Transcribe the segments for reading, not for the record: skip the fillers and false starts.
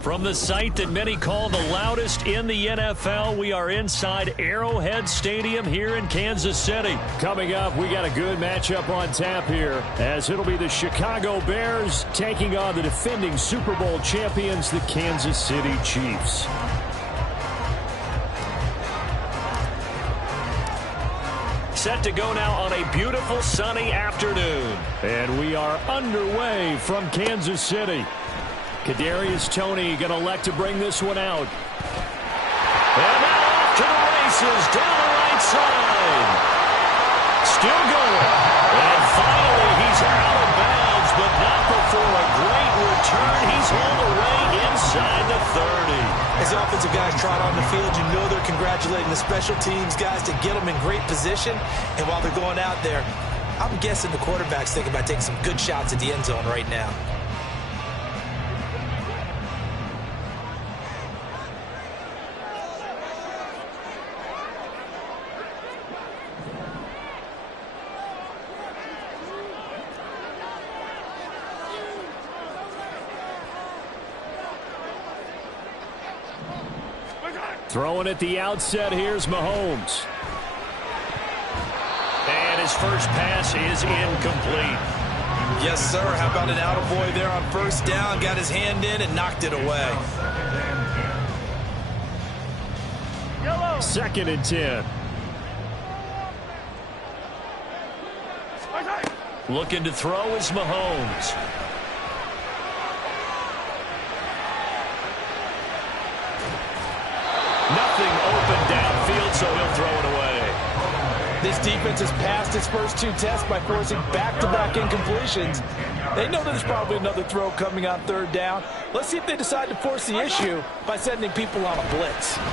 From the site that many call the loudest in the NFL, we are inside Arrowhead Stadium here in Kansas City. Coming up, we got a good matchup on tap here, as it'll be the Chicago Bears taking on the defending Super Bowl champions, the Kansas City Chiefs. Set to go now on a beautiful sunny afternoon. And we are underway from Kansas City. Kadarius Toney going to elect to bring this one out. And now off to the races down the right side. Still going. And finally he's out of bounds, but not before a great return. He's hauled away inside the 30. As the offensive guys trot on the field, you know they're congratulating the special teams guys to get them in great position. And while they're going out there, I'm guessing the quarterback's thinking about taking some good shots at the end zone right now. Throwing at the outset, here's Mahomes. And his first pass is incomplete. Yes, sir. How about an attaboy there on first down? Got his hand in and knocked it away. 2nd and 10. Looking to throw is Mahomes. Nothing open downfield, so he'll throw it away. This defense has passed its first 2 tests by forcing back-to-back incompletions. They know there's probably another throw coming on 3rd down. Let's see if they decide to force the issue by sending people on a blitz. And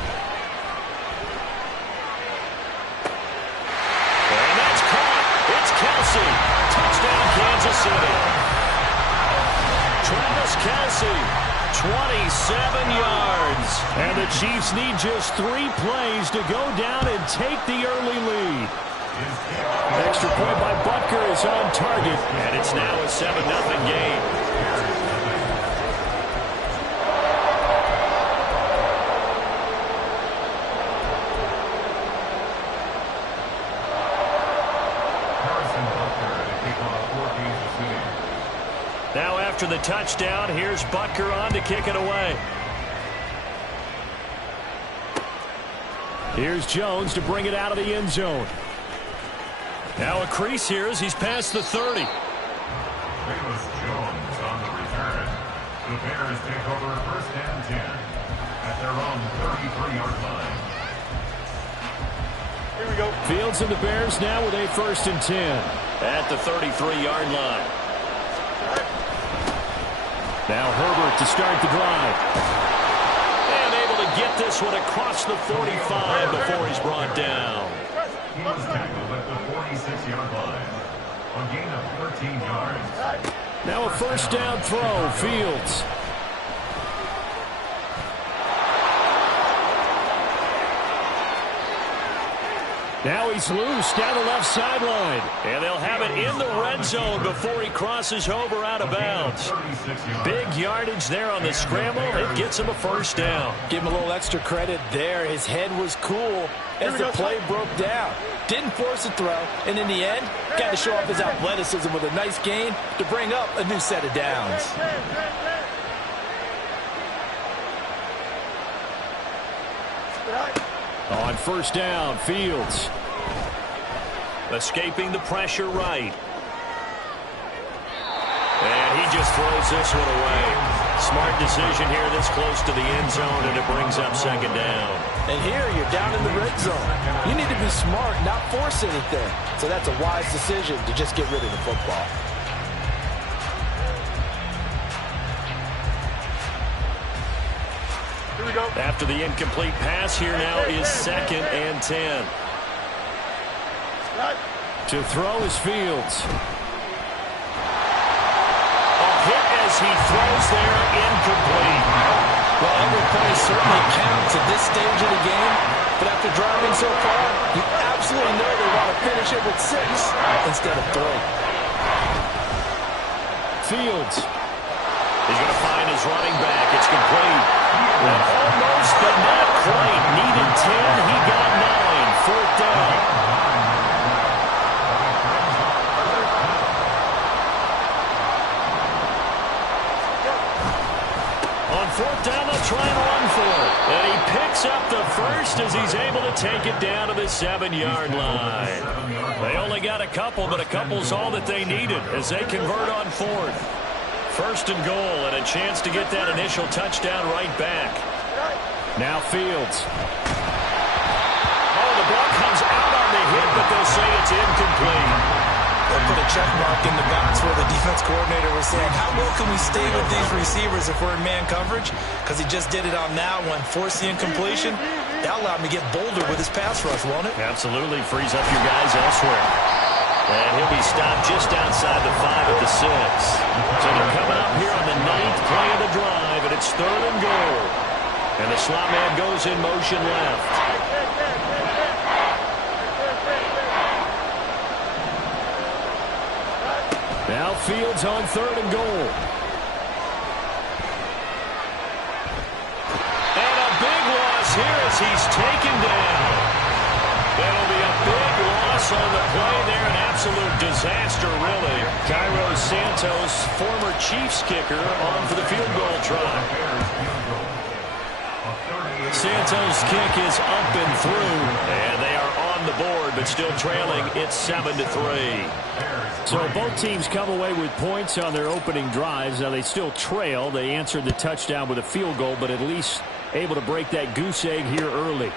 that's caught. It's Kelsey. Touchdown, Kansas City. Travis Kelsey. 27 yards. And the Chiefs need just 3 plays to go down and take the early lead. Extra point by Butker is on target. And it's now a 7-0 game. Now after the touchdown, here's Butker on to kick it away. Here's Jones to bring it out of the end zone. Now a crease here as he's past the 30. Jones on the return. The Bears take over 1st and 10 at their own 33-yard line. Here we go. Fields and the Bears now with a 1st and 10 at the 33-yard line. Now Herbert to start the drive. And able to get this one across the 45 before he's brought down. He was tackled at the 46-yard line. A gain of 13 yards. Now a 1st down throw, Fields. Now he's loose down the left sideline. And they'll have it in the red zone before he crosses over out of bounds. Big yardage there on the scramble. It gets him a 1st down. Give him a little extra credit there. His head was cool as the play broke down. Didn't force a throw, and in the end, got to show off his athleticism with a nice gain to bring up a new set of downs. On 1st down, Fields. Escaping the pressure right. And he just throws this one away. Smart decision here this close to the end zone, and it brings up 2nd down. And here you're down in the red zone. You need to be smart, not force anything. So that's a wise decision to just get rid of the football. Here we go. After the incomplete pass, here now is 2nd and 10. To throw is Fields. A hit as he throws there, incomplete. Well, every play certainly counts at this stage of the game. But after driving so far, you absolutely know they want to finish it with 6 instead of 3. Fields. He's going to find his running back. It's complete. And almost, but not quite. Needed 10. He got 9. Fourth down. On fourth down, they'll try and run for it. And he picks up the first as he's able to take it down to the 7-yard line. They only got a couple, but a couple's all that they needed as they convert on fourth. First and goal, and a chance to get that initial touchdown right back. Now Fields. Oh, the ball comes out on the hit, but they'll say it's incomplete. They'll put a check mark in the box where the defense coordinator was saying, how well can we stay with these receivers if we're in man coverage? Because he just did it on that one. Force the incompletion. That allowed him to get bolder with his pass rush, won't it? Absolutely. Frees up your guys elsewhere. And he'll be stopped just outside the 5 at the 6. So they're coming up here on the 9th play of the drive, and it's third and goal. And the slot man goes in motion left. Now Fields on third and goal. And a big loss here as he's taken down. That'll be a big loss on the play there. An absolute disaster, really. Cairo Santos, former Chiefs kicker, on for the field goal try. Santos' kick is up and through, and they are on the board, but still trailing. It's 7-3. So both teams come away with points on their opening drives. Now they still trail. They answered the touchdown with a field goal, but at least able to break that goose egg here early.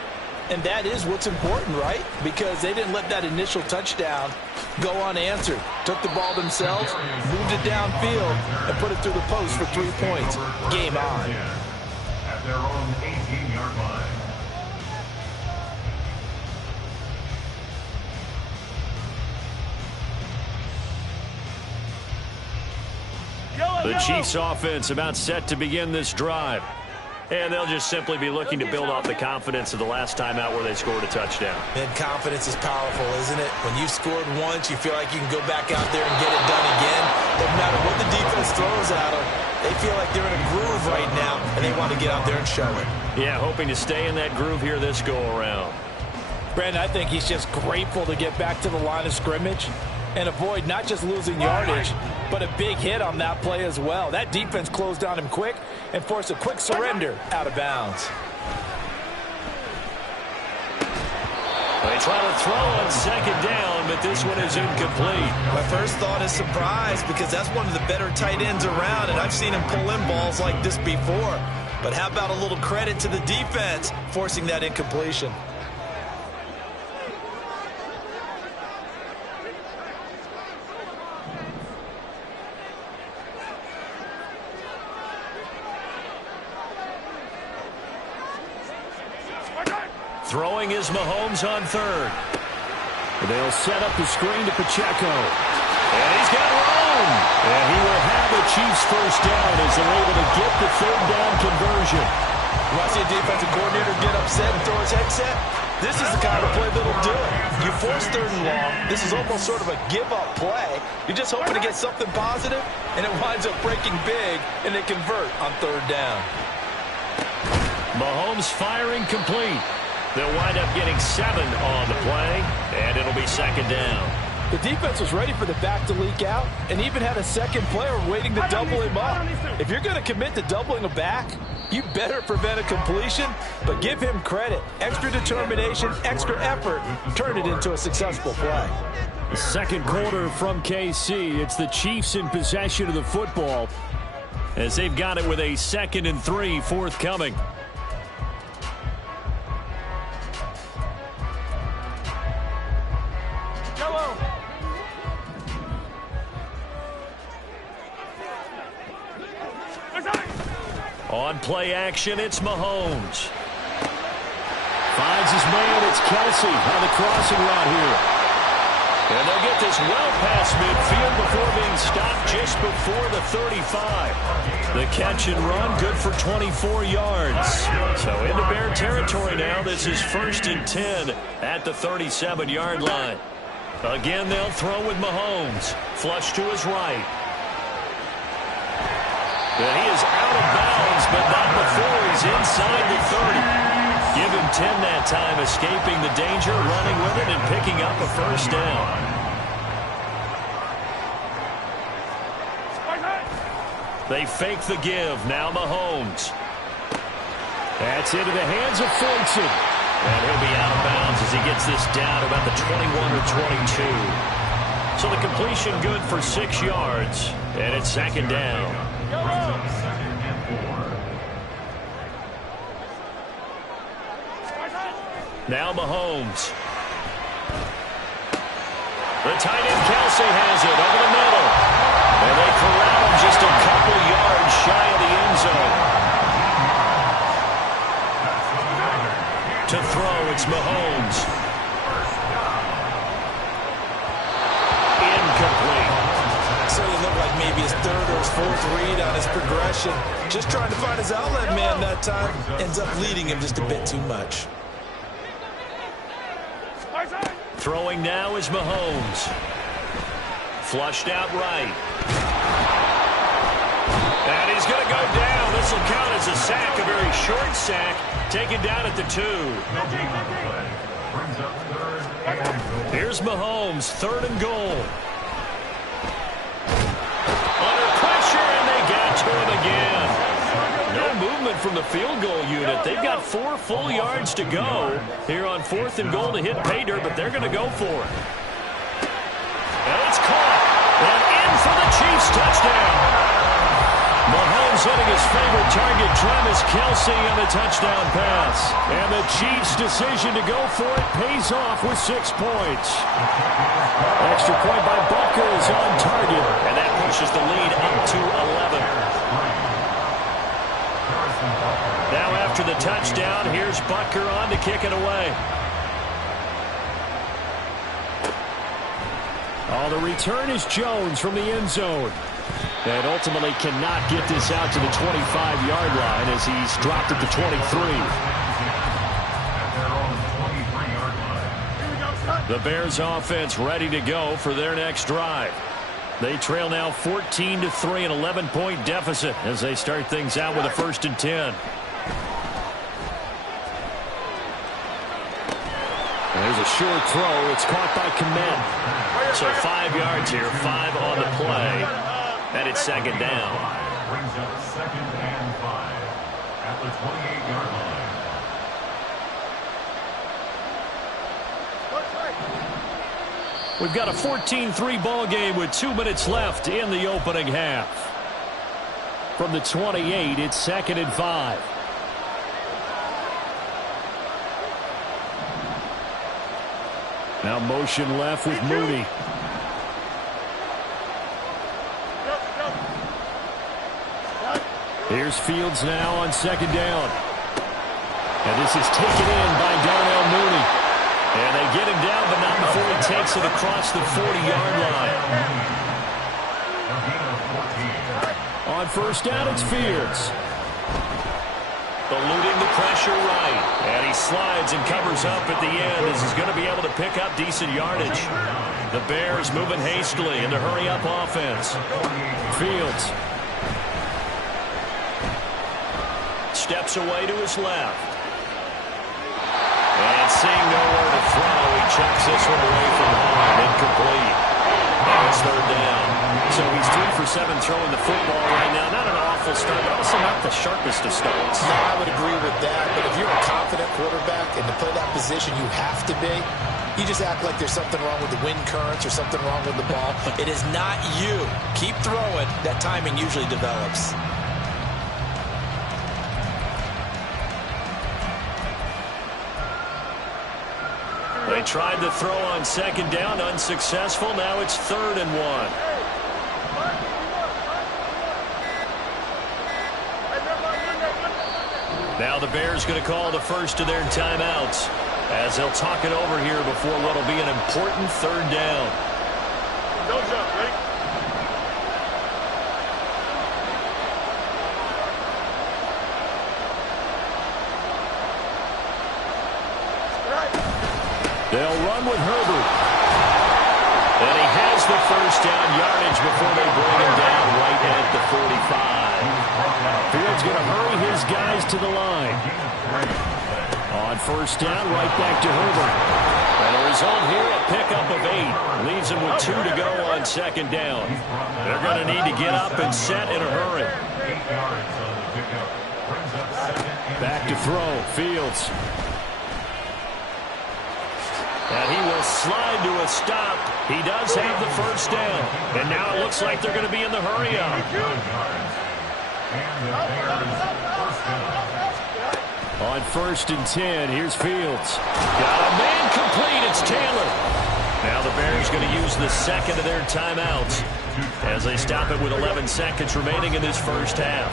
And that is what's important, right? Because they didn't let that initial touchdown go unanswered. Took the ball themselves, moved it downfield, and put it through the post for 3 points. Game on. At their own 18-yard line. The Chiefs offense about set to begin this drive. And they'll just simply be looking to build off the confidence of the last time out where they scored a touchdown. And confidence is powerful, isn't it? When you've scored once, you feel like you can go back out there and get it done again. No matter what the defense throws at them, they feel like they're in a groove right now, and they want to get out there and show it. Yeah, hoping to stay in that groove here this go-around. Brandon, I think he's just grateful to get back to the line of scrimmage and avoid not just losing yardage, but a big hit on that play as well. That defense closed on him quick and forced a quick surrender out of bounds. They try to throw on second down, but this one is incomplete. My first thought is surprise because that's one of the better tight ends around, and I've seen him pull in balls like this before. But how about a little credit to the defense forcing that incompletion? Throwing is Mahomes on third. They'll set up the screen to Pacheco. And he's got room. And he will have the Chiefs first down as they're able to get the third down conversion. You want to see a defensive coordinator get upset and throw his headset? This is the kind of play that'll do it. You force third and long. This is almost sort of a give-up play. You're just hoping to get something positive, and it winds up breaking big, and they convert on third down. Mahomes firing complete. They'll wind up getting 7 on the play, and it'll be second down. The defense was ready for the back to leak out and even had a second player waiting to double him up. If you're going to commit to doubling a back, you better prevent a completion, but give him credit. Extra determination, extra effort, turn it into a successful play. Second quarter from KC. It's the Chiefs in possession of the football as they've got it with a 2nd and 3 forthcoming. On play action, it's Mahomes. Finds his man, it's Kelsey on the crossing route here. And they'll get this well past midfield before being stopped just before the 35. The catch and run, good for 24 yards. So into Bear territory now. This is 1st and 10 at the 37-yard line. Again, they'll throw with Mahomes. Flush to his right. And he is out of bounds, but not before he's inside the 30. Give him 10 that time, escaping the danger, running with it, and picking up a first down. They fake the give. Now Mahomes. That's into the hands of Fortson. And he'll be out of bounds as he gets this down about the 21 or 22. So the completion good for 6 yards. And it's second down. Now Mahomes. The tight end Kelsey has it over the middle. And they corral him just a couple yards shy of the end zone. To throw, it's Mahomes. Incomplete. So it looked like maybe his third or his fourth read on his progression. Just trying to find his outlet man that time. Ends up leading him just a bit too much. Throwing now is Mahomes. Flushed out right. And he's going to go down. This will count as a sack, a very short sack, taken down at the 2. Here's Mahomes, 3rd and goal. Under pressure, and they got to him again. No movement from the field goal unit. They've got 4 full yards to go here on 4th and goal to hit pay dirt, but they're going to go for it. And it's caught. And in for the Chiefs touchdown. Mahomes hitting his favorite target, Travis Kelsey, on the touchdown pass. And the Chiefs' decision to go for it pays off with 6 points. Extra point by Butker is on target. And that pushes the lead up to 11. Now after the touchdown, here's Butker on to kick it away. Oh, the return is Jones from the end zone. And ultimately cannot get this out to the 25-yard line as he's dropped at the 23. The Bears offense ready to go for their next drive. They trail now 14-3, an 11-point deficit as they start things out with a 1st and 10. There's a short throw. It's caught by Kmet. So 5 yards here, 5 on the play. And it's second down. Brings up 2nd and 5 at the 28-yard line. We've got a 14-3 ball game with 2 minutes left in the opening half. From the 28, it's 2nd and 5. Now motion left with Mooney. Here's Fields now on 2nd down. And this is taken in by Darnell Mooney. And they get him down, but not before he takes it across the 40-yard line. On 1st down, it's Fields. Eluding the pressure right. And he slides and covers up at the end as he's going to be able to pick up decent yardage. The Bears moving hastily in the hurry-up offense. Fields steps away to his left. And seeing nowhere to throw, he chucks this one away from home. Incomplete. And it's 3rd down. So he's 3 for 7 throwing the football right now. Not an awful start, but also not the sharpest of starts. No, I would agree with that. But if you're a confident quarterback and to play that position you have to be, you just act like there's something wrong with the wind currents or something wrong with the ball. It is not you. Keep throwing. That timing usually develops. They tried to throw on 2nd down, unsuccessful. Now it's 3rd and 1. Now the Bears going to call the first of their timeouts as they'll talk it over here before what will be an important 3rd down. Don't jump, ready? They'll run with Herbert. And he has the 1st down yardage before they bring him down right at the 45. Fields going to hurry his guys to the line. On first down, right back to Herbert. And the result here, a pickup of 8. Leaves him with 2 to go on second down. They're going to need to get up and set in a hurry. Back to throw, Fields. And he will slide to a stop. He does have the first down. And now it looks like they're going to be in the hurry-up. On first and 10, here's Fields. Got a man complete. It's Taylor. Now the Bears going to use the second of their timeouts as they stop it with 11 seconds remaining in this first half.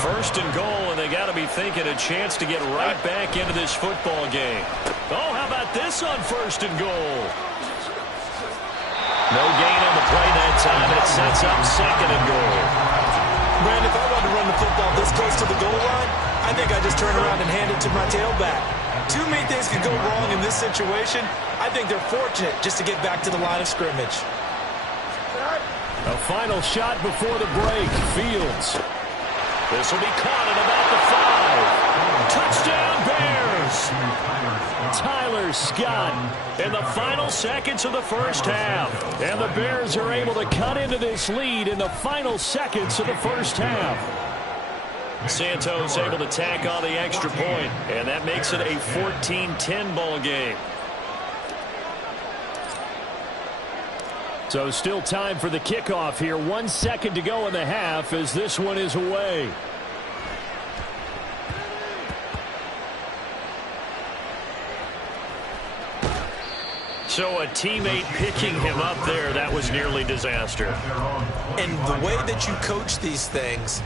First and goal, and they got to be thinking a chance to get right back into this football game. Oh, how about this on first and goal? No gain on the play that time, and it sets up second and goal. Brandon, if I wanted to run the football this close to the goal line, I think I just turn around and hand it to my tailback. Too many things could go wrong in this situation. I think they're fortunate just to get back to the line of scrimmage. A final shot before the break. Fields. This will be caught at about the 5. Touchdown, Bears! Tyler Scott in the final seconds of the first half. And the Bears are able to cut into this lead in the final seconds of the first half. Santos able to tack on the extra point, and that makes it a 14-10 ball game. So still time for the kickoff here. 1 second to go in the half as this one is away. So a teammate picking him up there, that was nearly disaster. And the way that you coach these things,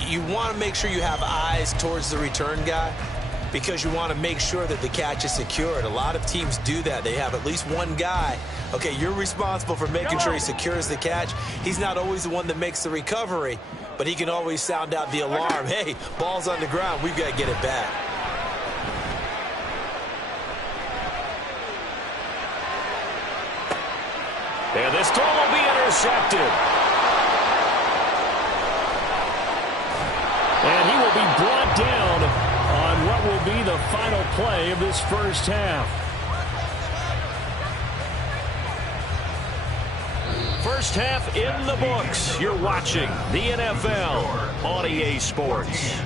you want to make sure you have eyes towards the return guy because you want to make sure that the catch is secured. A lot of teams do that. They have at least one guy. Okay, you're responsible for making sure he secures the catch. He's not always the one that makes the recovery, but he can always sound out the alarm. Hey, ball's on the ground. We've got to get it back. And this throw will be intercepted. And he will be brought down on what will be the final play of this first half. First half in the books. You're watching the NFL on EA Sports.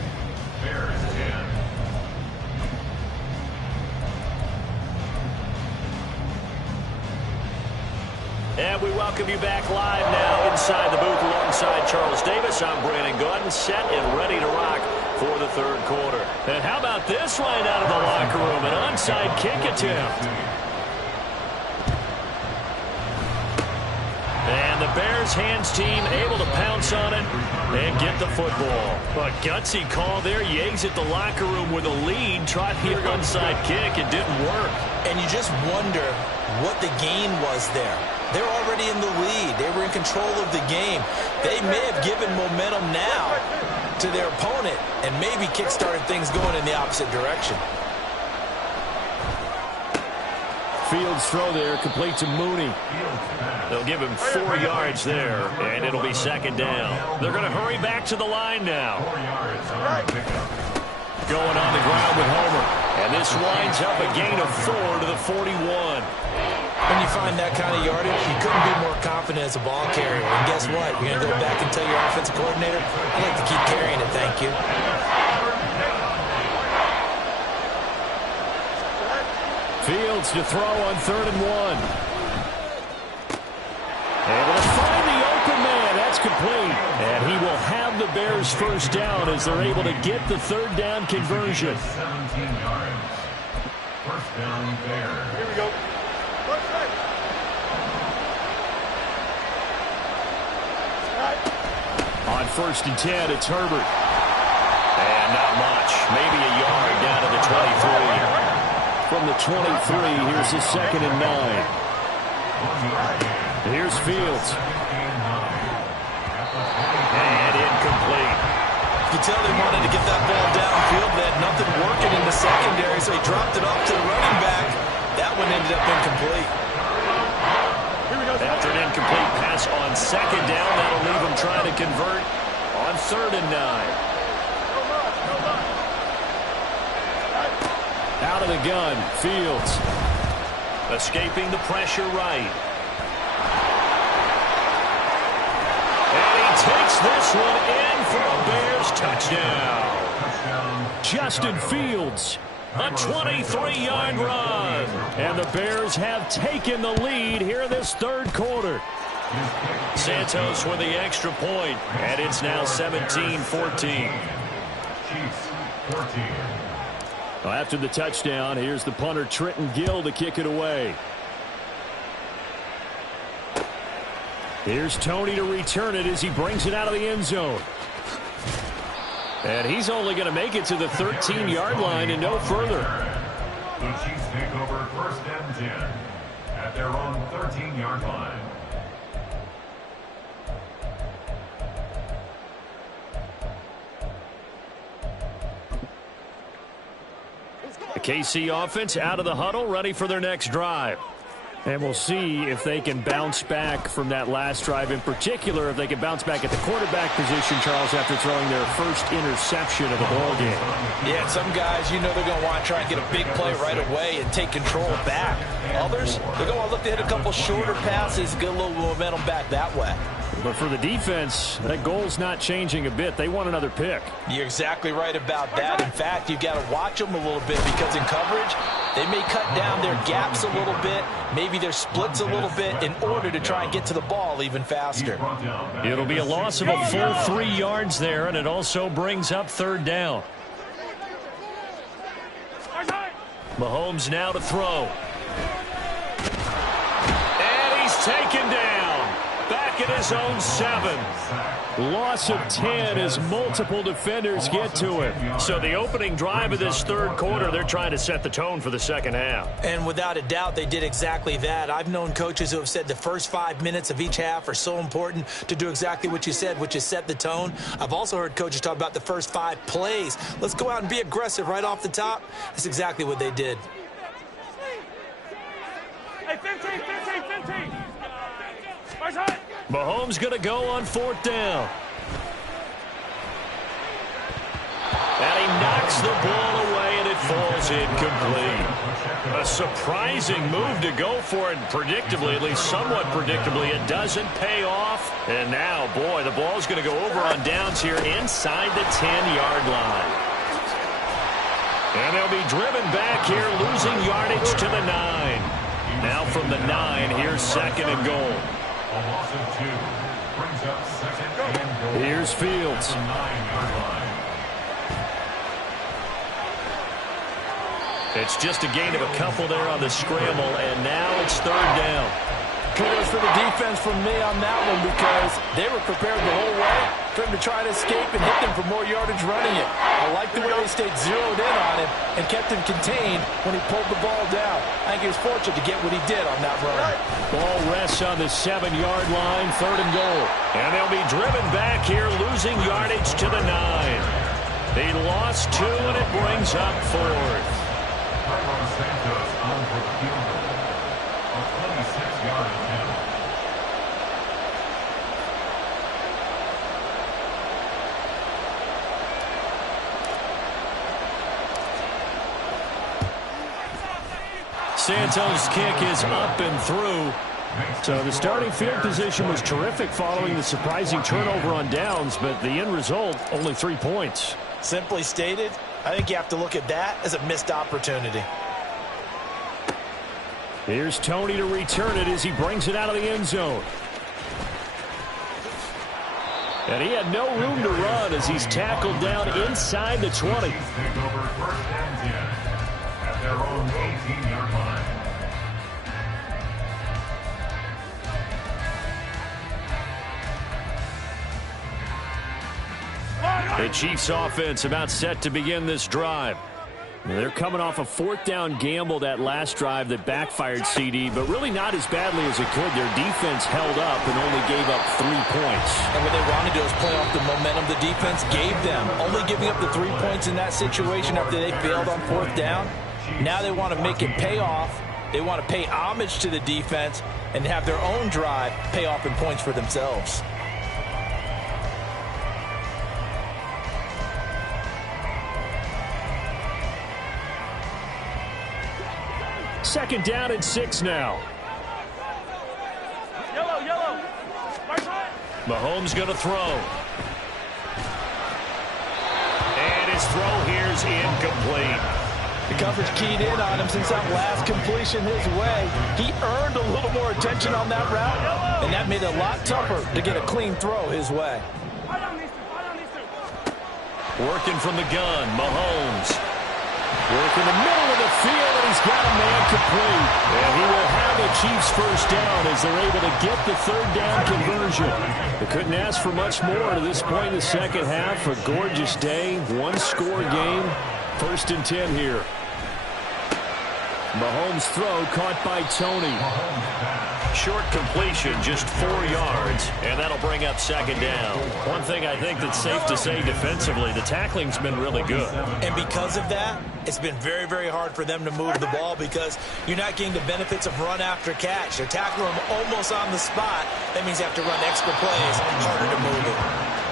And we welcome you back live now inside the booth alongside Charles Davis. I'm Brandon Gordon, set and ready to rock for the third quarter. And how about this right out of the locker room? An onside kick attempt. And the Bears hands team able to pounce on it and get the football. A gutsy call there. Yates at the locker room with a lead. Tried the onside kick. It didn't work. And you just wonder what the gain was there. They're already in the lead. They were in control of the game. They may have given momentum now to their opponent and maybe kick-started things going in the opposite direction. Fields throw there, complete to Mooney. They'll give him 4 yards there, and it'll be second down. They're going to hurry back to the line now. Going on the ground with Homer. And this winds up a gain of 4 to the 41. When you find that kind of yardage, you couldn't be more confident as a ball carrier. And guess what? You're going to go back and tell your offensive coordinator, I'd like to keep carrying it, thank you. Fields to throw on 3rd and 1. Able to find the open man. That's complete. And he will have the Bears first down as they're able to get the third down conversion. 17 yards. First down Bears. Here we go. On 1st and 10, it's Herbert. And not much. Maybe a yard down to the 23. From the 23, here's the 2nd and 9. Here's Fields. And incomplete. You tell they wanted to get that ball downfield. They had nothing working in the secondary, so he dropped it off to the running back. That one ended up incomplete. After an incomplete pass on 2nd down, that'll leave them trying to convert on on 3rd and 9. Out of the gun, Fields. Escaping the pressure right. And he takes this one in for a Bears touchdown. Justin Fields, a 23-yard run. And the Bears have taken the lead here in this 3rd quarter. Santos with the extra point, and it's now 17-14. Well, after the touchdown, here's the punter Trenton Gill to kick it away. Here's Tony to return it as he brings it out of the end zone. And he's only going to make it to the 13-yard line and no further. The Chiefs take over 1st and 10 at their own 13-yard line. The KC offense out of the huddle, ready for their next drive. And we'll see if they can bounce back from that last drive, in particular, if they can bounce back at the quarterback position, Charles, after throwing their first interception of the ball game. Yeah, some guys, you know they're going to want to try and get a big play right away and take control back. Others, they're going to look to hit a couple shorter passes, get a little momentum back that way. But for the defense, that goal's not changing a bit. They want another pick. You're exactly right about that. In fact, you've got to watch them a little bit because in coverage, they may cut down their gaps a little bit, maybe their splits a little bit in order to try and get to the ball even faster. It'll be a loss of a full 3 yards there, and it also brings up 3rd down. Mahomes now to throw. And he's taken down. Back at his own 7. Loss of 10 as multiple defenders get to him. So the opening drive of this 3rd quarter, they're trying to set the tone for the 2nd half. And without a doubt, they did exactly that. I've known coaches who have said the first 5 minutes of each half are so important to do exactly what you said, which is set the tone. I've also heard coaches talk about the first 5 plays. Let's go out and be aggressive right off the top. That's exactly what they did. Hey, 15. Mahomes going to go on 4th down. And he knocks the ball away, and it falls incomplete. A surprising move to go for it, predictably, at least somewhat predictably. It doesn't pay off. And now, boy, the ball's going to go over on downs here inside the 10-yard line. And they'll be driven back here, losing yardage to the 9. Now from the 9, here's 2nd and goal. A loss of 2 brings up 2nd and goal. Here's Fields. The 9-yard line. It's just a gain of a couple there on the scramble, and now it's 3rd down. Kudos for the defense from me on that one because they were prepared the whole way for him to try to escape and hit them for more yardage running it. I like the way they stayed zeroed in on him and kept him contained when he pulled the ball down. I think he was fortunate to get what he did on that run. Ball rests on the 7-yard line, 3rd and goal. And they'll be driven back here, losing yardage to the 9. They lost 2, and it brings up 4th. Santos on for the field goal. A 26-yard attempt. Santos' kick is up and through. So the starting field position was terrific following the surprising turnover on downs, but the end result, only 3 points. Simply stated, I think you have to look at that as a missed opportunity. Here's Tony to return it as he brings it out of the end zone. And he had no room to run as he's tackled down inside the 20. Take over 1st and 10 at their own 18-yard line. The Chiefs offense about set to begin this drive. They're coming off a 4th down gamble that last drive that backfired CD, but really not as badly as it could. Their defense held up and only gave up 3 points. And what they wanted to do is play off the momentum the defense gave them. Only giving up the 3 points in that situation after they failed on 4th down. Now they want to make it pay off. They want to pay homage to the defense and have their own drive pay off in points for themselves. Second down and 6 now. Yellow. Mahomes going to throw. And his throw here's incomplete. The coverage keyed in on him since that last completion his way. He earned a little more attention on that route, and that made it a lot tougher to get a clean throw his way. Working from the gun, Mahomes. Working the middle of the field, and he's got a man complete. And he will have the Chiefs first down as they're able to get the third down conversion. They couldn't ask for much more to this point in the second half. A gorgeous day, one-score game. First and 10 here. Mahomes' throw caught by Tony. Short completion, just 4 yards, and that'll bring up second down. One thing I think that's safe to say defensively, the tackling's been really good. And because of that, it's been very, very hard for them to move the ball because you're not getting the benefits of run after catch. They're tackling them almost on the spot. That means you have to run extra plays, harder to move it.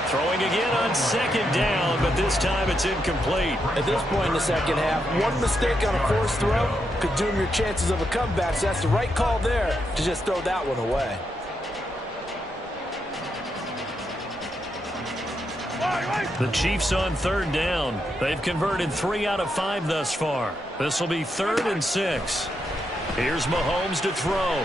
Throwing again on second down, but this time it's incomplete. At this point in the second half, one mistake on a forced throw could doom your chances of a comeback, so that's the right call there to just throw that one away. The Chiefs on third down. They've converted 3 out of 5 thus far. This will be 3rd and 6. Here's Mahomes to throw.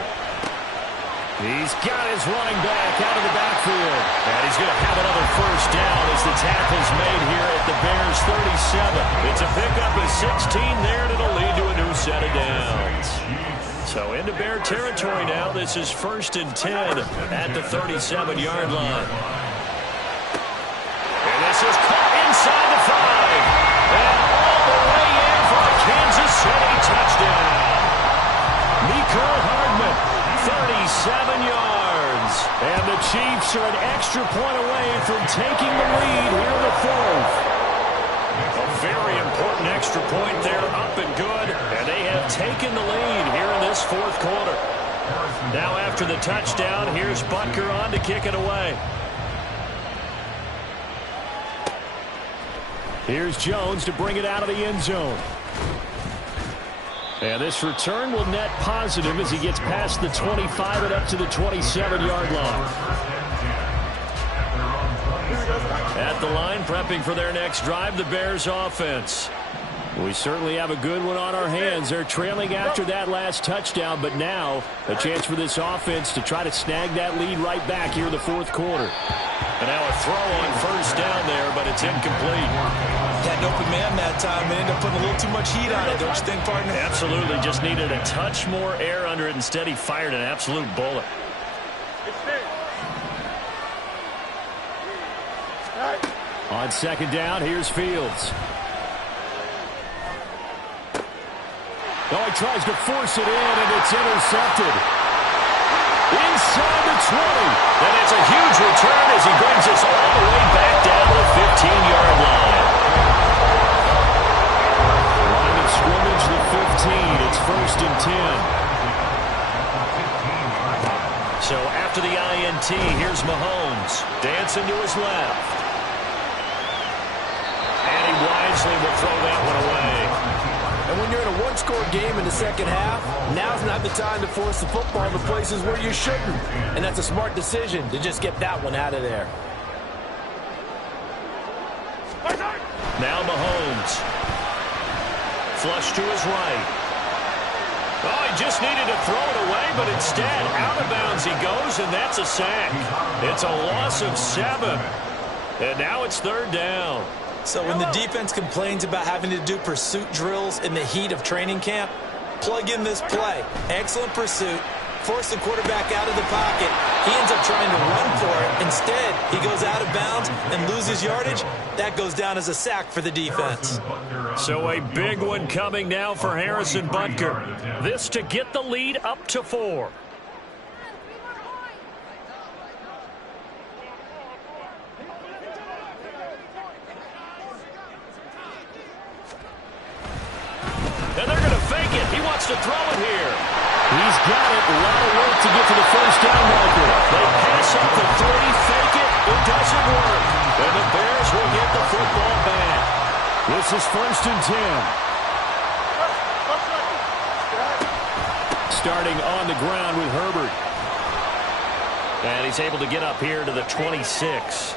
He's got his running back out of the backfield. And he's going to have another first down as the tackle's made here at the Bears' 37. It's a pickup of 16 there, and it'll lead to a new set of downs. So into Bear territory now. This is 1st and 10 at the 37-yard line. And this is caught inside the 5. And all the way in for a Kansas City touchdown. Mecole Hardman, 37 yards. And the Chiefs are an extra point away from taking the lead here in the 4th. A very important extra point there, up and good. And they have taken the lead here in this 4th quarter. Now after the touchdown, here's Butker on to kick it away. Here's Jones to bring it out of the end zone. And this return will net positive as he gets past the 25 and up to the 27-yard line. At the line, prepping for their next drive, the Bears offense. We certainly have a good one on our hands. They're trailing after that last touchdown, but now a chance for this offense to try to snag that lead right back here in the 4th quarter. And now a throw on first down there, but it's incomplete. Had an open man that time and ended up putting a little too much heat on it, don't you think, partner? Absolutely. Just needed a touch more air under it. Instead, he fired an absolute bullet. On second down, here's Fields. Oh, he tries to force it in, and it's intercepted. Inside the 20. And it's a huge return as he brings us all the way back down to the 15-yard line. Line of scrimmage, the 15. It's 1st and 10. So after the INT, here's Mahomes. Dancing to his left. And he wisely will throw that one away. And when you're in a one-score game in the second half, now's not the time to force the football to places where you shouldn't. And that's a smart decision to just get that one out of there. Now Mahomes. Flush to his right. Oh, he just needed to throw it away, but instead, out of bounds he goes, and that's a sack. It's a loss of 7. And now it's 3rd down. So when the defense complains about having to do pursuit drills in the heat of training camp, plug in this play. Excellent pursuit. Force the quarterback out of the pocket. He ends up trying to run for it. Instead, he goes out of bounds and loses yardage. That goes down as a sack for the defense. So a big one coming now for Harrison Butker. This to get the lead up to 4. And they're going to fake it. He wants to throw it here. He's got it. A lot of work to get to the first down marker. They pass up the 3, fake it. It doesn't work. And the Bears will get the football back. This is 1st and 10. starting on the ground with Herbert. And he's able to get up here to the 26.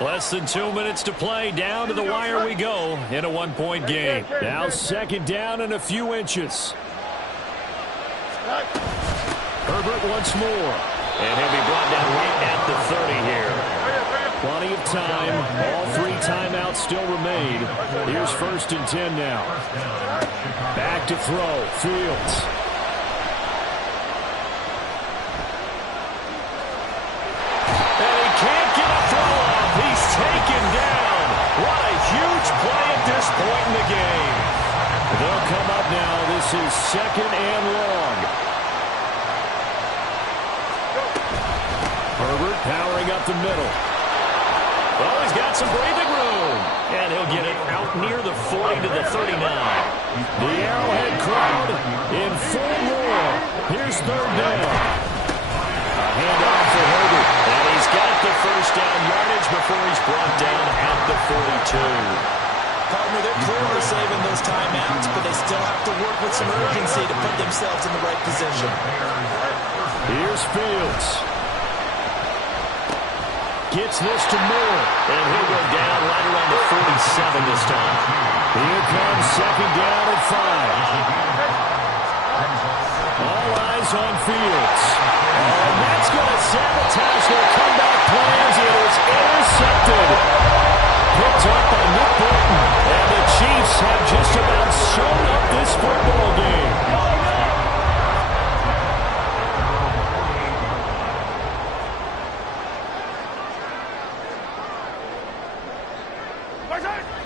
Less than 2 minutes to play. Down to the wire we go in a one-point game. Now second down and a few inches. Herbert once more. And he'll be brought down right at the 30 here. Plenty of time. All 3 timeouts still remain. Here's 1st and 10 now. Back to throw. Fields. And he can't get a throw off. He's taken down. What a huge play at this point in the game. They'll come up now. This is 2nd and long. Herbert powering up the middle. Well, he's got some breathing room. And he'll get it out near the 40 to the 39. The Arrowhead crowd in full roar. Here's 3rd down. A handoff for Herbert. And he's got the 1st down yardage before he's brought down at the 42. Partner, they're clearly saving those timeouts, but they still have to work with some urgency to put themselves in the right position. Here's Fields. Gets this to Moore. And he'll go down right around the 47 this time. Here comes 2nd down and 5. All eyes on Fields. And that's going to sabotage their comeback plans. It is intercepted. Picked up by Nick Bolton. And the Chiefs have just about sewn up this football game.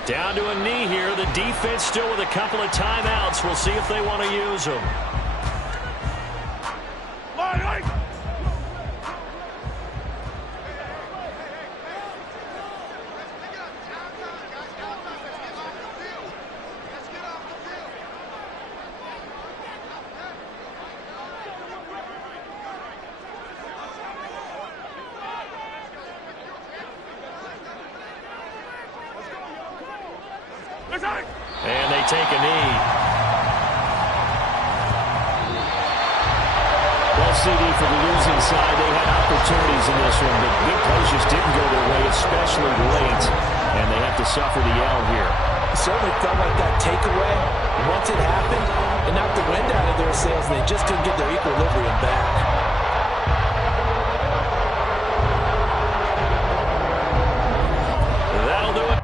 Down to a knee here. The defense still with a couple of timeouts. We'll see if they want to use them. And they take a knee. Well, CD, for the losing side, they had opportunities in this one, but big plays just didn't go their way, especially late, and they have to suffer the L here. It certainly felt like that takeaway, once it happened, it knocked the wind out of their sails, and they just couldn't get their equilibrium back. That'll do it.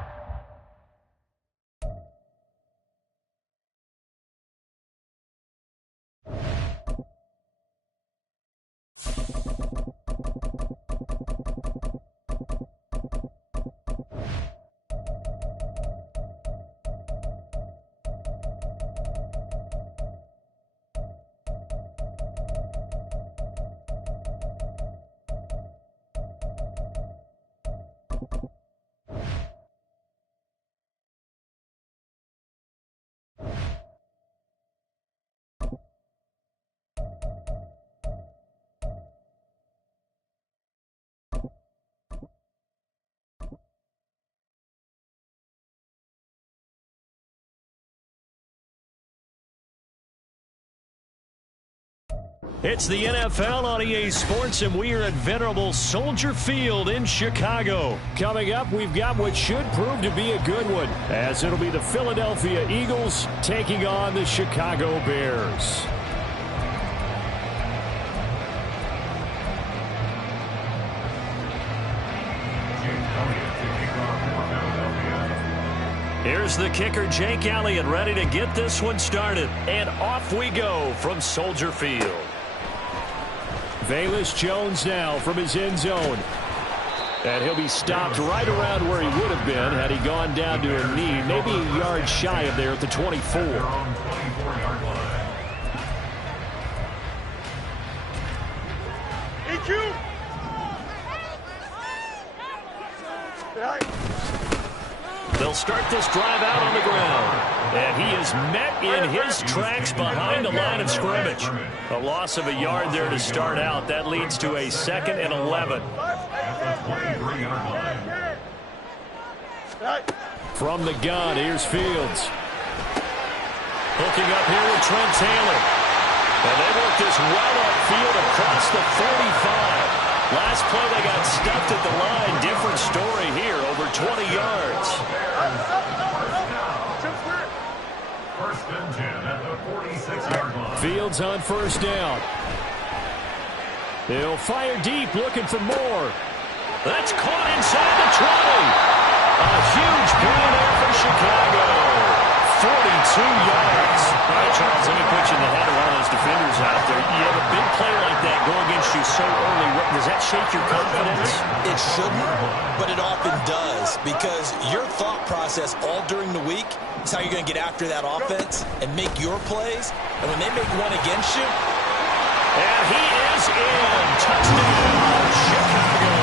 It's the NFL on EA Sports, and we are at venerable Soldier Field in Chicago. Coming up, we've got what should prove to be a good one, as it'll be the Philadelphia Eagles taking on the Chicago Bears. Here's the kicker, Jake Elliott, ready to get this one started. And off we go from Soldier Field. Velus Jones now from his end zone. And he'll be stopped right around where he would have been had he gone down to a knee, maybe a yard shy of there at the 24. They'll start this drive out on the ground. And he is met in his tracks behind the line of scrimmage. A loss of a yard there to start out. That leads to a 2nd and 11. From the gun, here's Fields. Hooking up here with Trent Taylor. And they work this well upfield across the 45. Last play, they got stuffed at the line. Different story here, over 20 yards. First and 10 at the 46-yard line. Fields on first down. He'll fire deep, looking for more. That's caught inside the 20. A huge play there for Chicago. 42 yards. All right, Charles, let me put you in the head of one of those defenders out there. You have a big play like that go against you so early. Does that shake your confidence? It shouldn't, but it often does, because your thought process all during the week is how you're going to get after that offense and make your plays. And when they make one against you, and he is in. Touchdown, Chicago.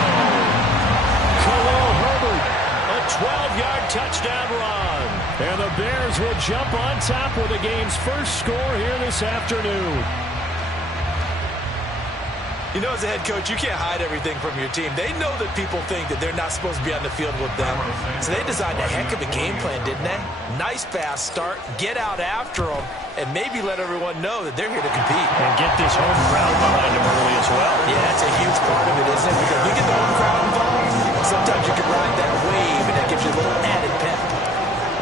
Khalil Herbert, a 12-yard touchdown run. And the Bears will jump on top with the game's first score here this afternoon. You know, as a head coach, you can't hide everything from your team. They know that people think that they're not supposed to be on the field with them. So they designed a heck of a game plan, didn't they? Nice fast start, get out after them, and maybe let everyone know that they're here to compete. And get this home crowd behind them early as well. Yeah, that's a huge part of it, isn't it? Because we get the home crowd involved, sometimes you can ride that wave, and that gives you a little added pep.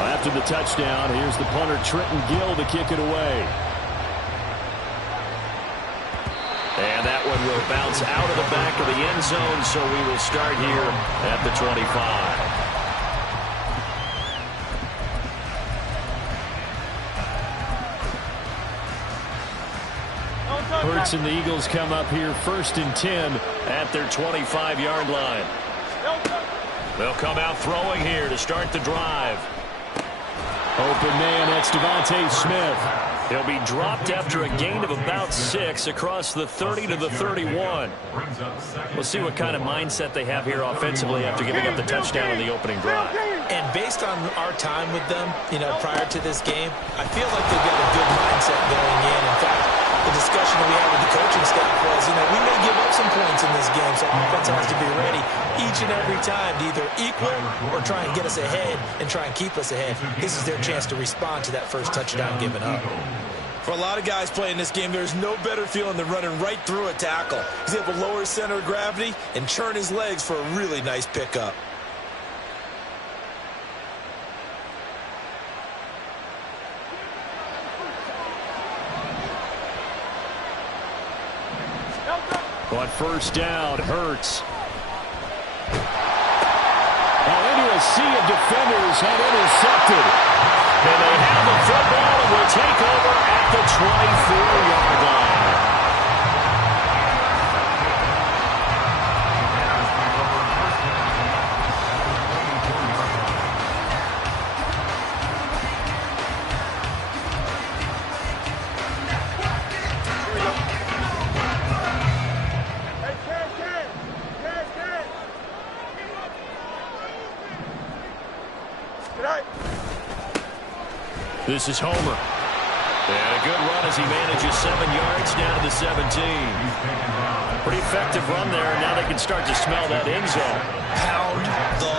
After the touchdown, here's the punter, Trenton Gill, to kick it away. And that one will bounce out of the back of the end zone, so we will start here at the 25. Hurts and the Eagles come up here first and 10 at their 25-yard line. They'll come out throwing here to start the drive. Open man, that's Devontae Smith. He'll be dropped after a gain of about 6 across the 30 to the 31. We'll see what kind of mindset they have here offensively after giving up the touchdown in the opening drive. And based on our time with them, you know, prior to this game, I feel like they've got a good mindset going in. In fact, the discussion that we had with the coaching staff was, you know, we may give up some points in this game, so offense has to be ready each and every time to either equal or try and get us ahead and try and keep us ahead. This is their chance to respond to that first touchdown given up. For a lot of guys playing this game, there's no better feeling than running right through a tackle. He's able to lower his center of gravity and churn his legs for a really nice pickup. On first down, Hurts. Into a sea of defenders and intercepted. And they have the football and will take over at the 24-yard line. This is Homer. And a good run as he manages 7 yards down to the 17. Pretty effective run there, and now they can start to smell that end zone. Pound the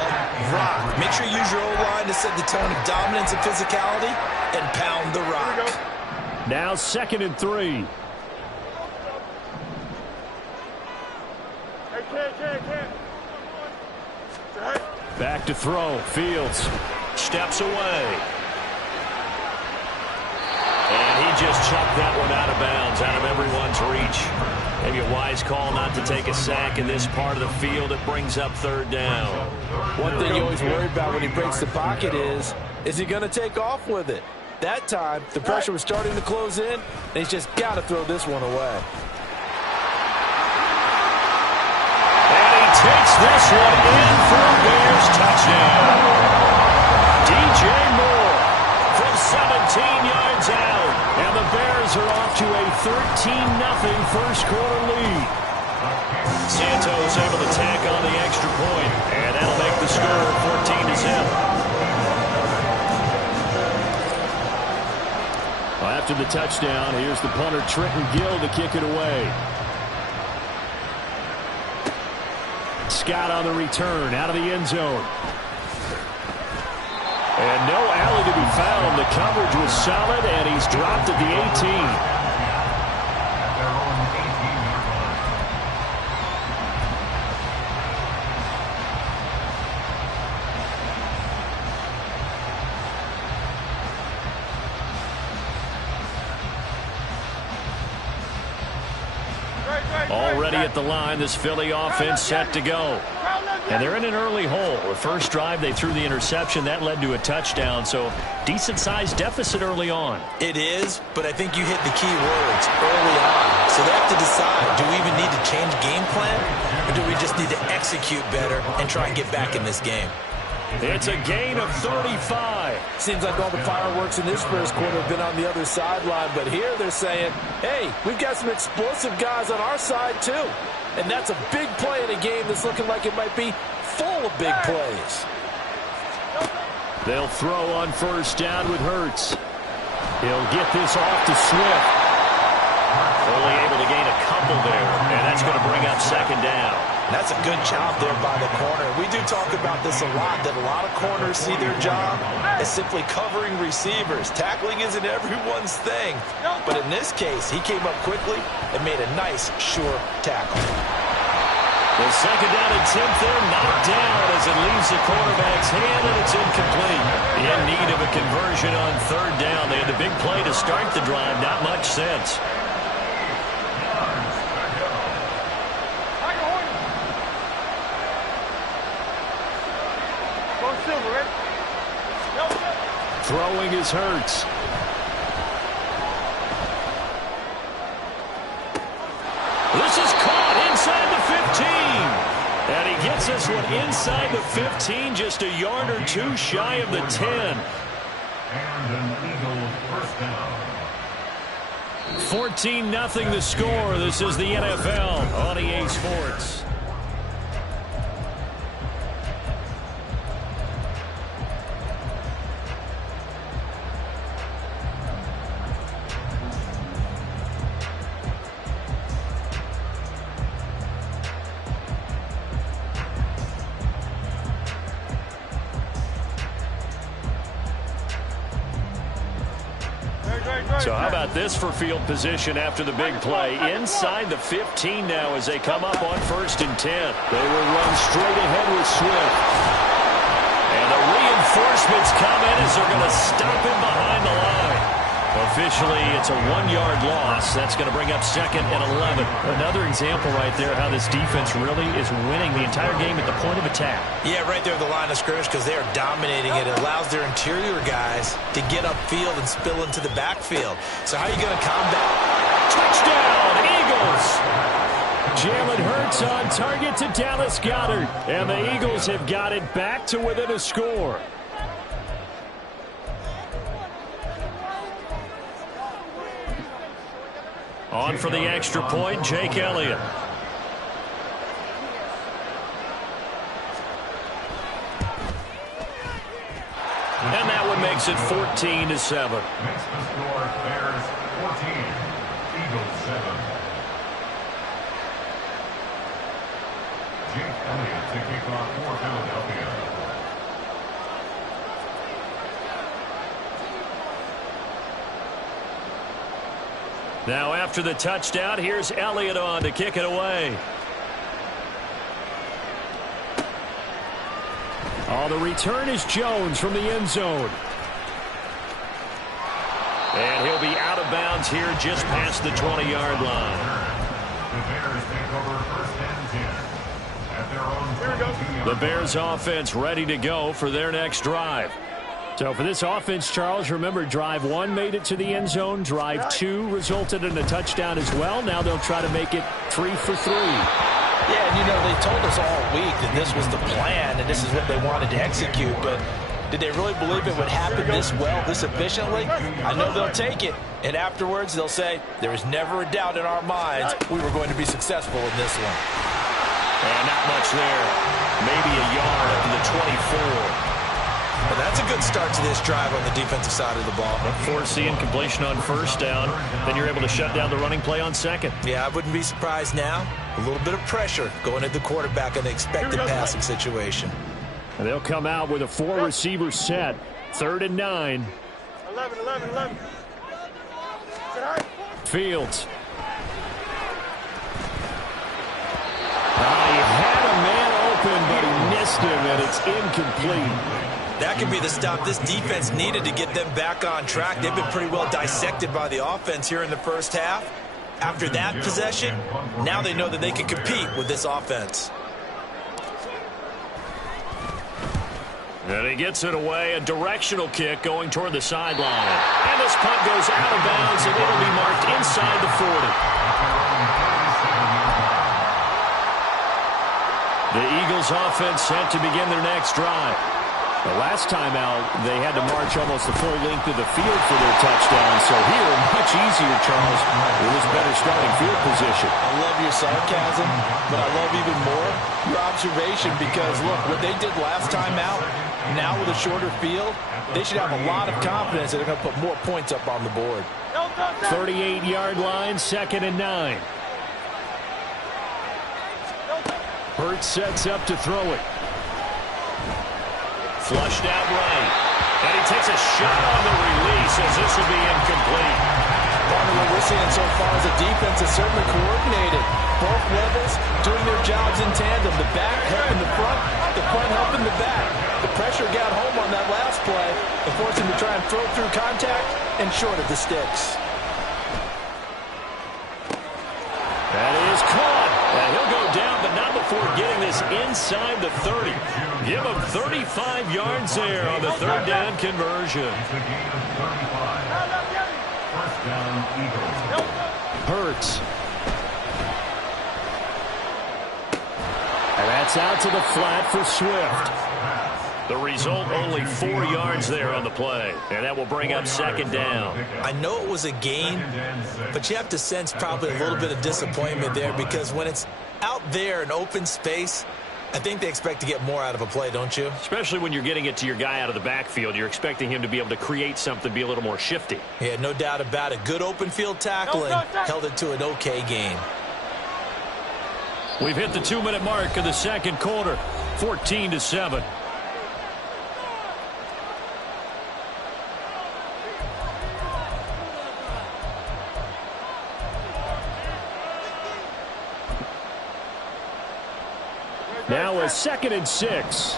rock. Make sure you use your O-line to set the tone of dominance and physicality, and pound the rock. Now 2nd and 3. Back to throw. Fields steps away. And he just chucked that one out of bounds, out of everyone's reach. Maybe a wise call not to take a sack in this part of the field. It brings up 3rd down. One thing you always worry about when he breaks the pocket is he going to take off with it? That time, the pressure was starting to close in, and he's just got to throw this one away. And he takes this one in for a Bears touchdown. DJ Moore from 17 yards out. And the Bears are off to a 13-0 first quarter lead. Santos able to tack on the extra point, and that'll make the score 14-0. After the touchdown, here's the punter, Trenton Gill, to kick it away. Scott on the return, out of the end zone. And no alley to be found. The coverage was solid, and he's dropped at the 18. Already at the line, this Philly offense set to go. And they're in an early hole. The first drive, they threw the interception. That led to a touchdown, so decent-sized deficit early on. It is, but I think you hit the key words early on. So they have to decide, do we even need to change game plan, or do we just need to execute better and try and get back in this game? It's a gain of 35. Seems like all the fireworks in this first quarter have been on the other sideline, but here they're saying, hey, we've got some explosive guys on our side too. And that's a big play in a game that's looking like it might be full of big plays. They'll throw on first down with Hurts. He'll get this off to Swift. Only able to gain a couple there, and that's going to bring up second down. That's a good job there by the corner. We do talk about this a lot, that a lot of corners see their job as simply covering receivers. Tackling isn't everyone's thing. But in this case, he came up quickly and made a nice, sure tackle. The second down attempt there, knocked down as it leaves the quarterback's hand, and it's incomplete. In need of a conversion on third down. They had the big play to start the drive, not much sense. Throwing is Hurts. This is caught inside the 15. And he gets this one inside the 15, just a yard or two shy of the 10. And an Eagle first down. 14-0 the score. This is the NFL on EA Sports. So how about this for field position after the big play? Inside the 15 now as they come up on 1st and 10. They will run straight ahead with Swift. And the reinforcements come in as they're going to stop him behind the line. Officially, it's a 1-yard loss. That's going to bring up 2nd and 11. Another example right there how this defense really is winning the entire game at the point of attack. Yeah, right there at the line of scrimmage because they are dominating it. It allows their interior guys to get upfield and spill into the backfield. So how are you going to combat? Touchdown, Eagles! Jalen Hurts on target to Dallas Goedert. And the Eagles have got it back to within a score. On for the extra point, Jake Elliott. And that one makes it 14-7. Makes the score Bears 14, Eagles 7. Jake Elliott to kick off for Philadelphia. Now after the touchdown, here's Elliott on to kick it away. Oh, the return is Jones from the end zone. And he'll be out of bounds here just past the 20-yard line. The Bears take over 1st and 10 at their own 22-yard line. The Bears offense ready to go for their next drive. So for this offense, Charles, remember, drive 1 made it to the end zone. Drive 2 resulted in a touchdown as well. Now they'll try to make it 3 for 3. Yeah, and you know, they told us all week that this was the plan and this is what they wanted to execute, but did they really believe it would happen this well, this efficiently? I know they'll take it, and afterwards they'll say, there was never a doubt in our minds we were going to be successful in this one. And not much there. Maybe a yard up to the 24. But that's a good start to this drive on the defensive side of the ball. Force the incompletion on first down. Then you're able to shut down the running play on second. Yeah, I wouldn't be surprised now. A little bit of pressure going at the quarterback in the expected passing situation. And they'll come out with a 4-receiver set. 3rd and 9. 11. Fields. He had a man open, but he missed him, and it's incomplete. That could be the stop this defense needed to get them back on track. They've been pretty well dissected by the offense here in the first half. After that possession, now they know that they can compete with this offense. And he gets it away, a directional kick going toward the sideline. And this punt goes out of bounds, and it'll be marked inside the 40. The Eagles offense set to begin their next drive. The last time out, they had to march almost the full length of the field for their touchdown. So here, much easier, Charles. It was better starting field position. I love your sarcasm, but I love even more your observation because, look, what they did last time out, now with a shorter field, they should have a lot of confidence that they're going to put more points up on the board. 38-yard line, 2nd and 9. Hurts sets up to throw it. Flushed out right. And he takes a shot on the release as this will be incomplete. Part of what we're seeing so far is the defense is certainly coordinated. Both levels doing their jobs in tandem. The back helping the front helping the back. The pressure got home on that last play and forced him to try and throw through contact and short of the sticks. That is caught. And he'll go down, but not before getting this inside the 30. Give him 35 yards there on the 3rd down conversion. Hurts. And that's out to the flat for Swift. The result, only 4 yards there on the play. And that will bring up 2nd down. I know it was a gain, but you have to sense probably a little bit of disappointment there because when it's out there in open space, I think they expect to get more out of a play, don't you? Especially when you're getting it to your guy out of the backfield. You're expecting him to be able to create something, be a little more shifty. Yeah, no doubt about it. Good open field tackling held it to an okay gain. We've hit the 2-minute mark of the 2nd quarter, 14-7. Now a 2nd and 6.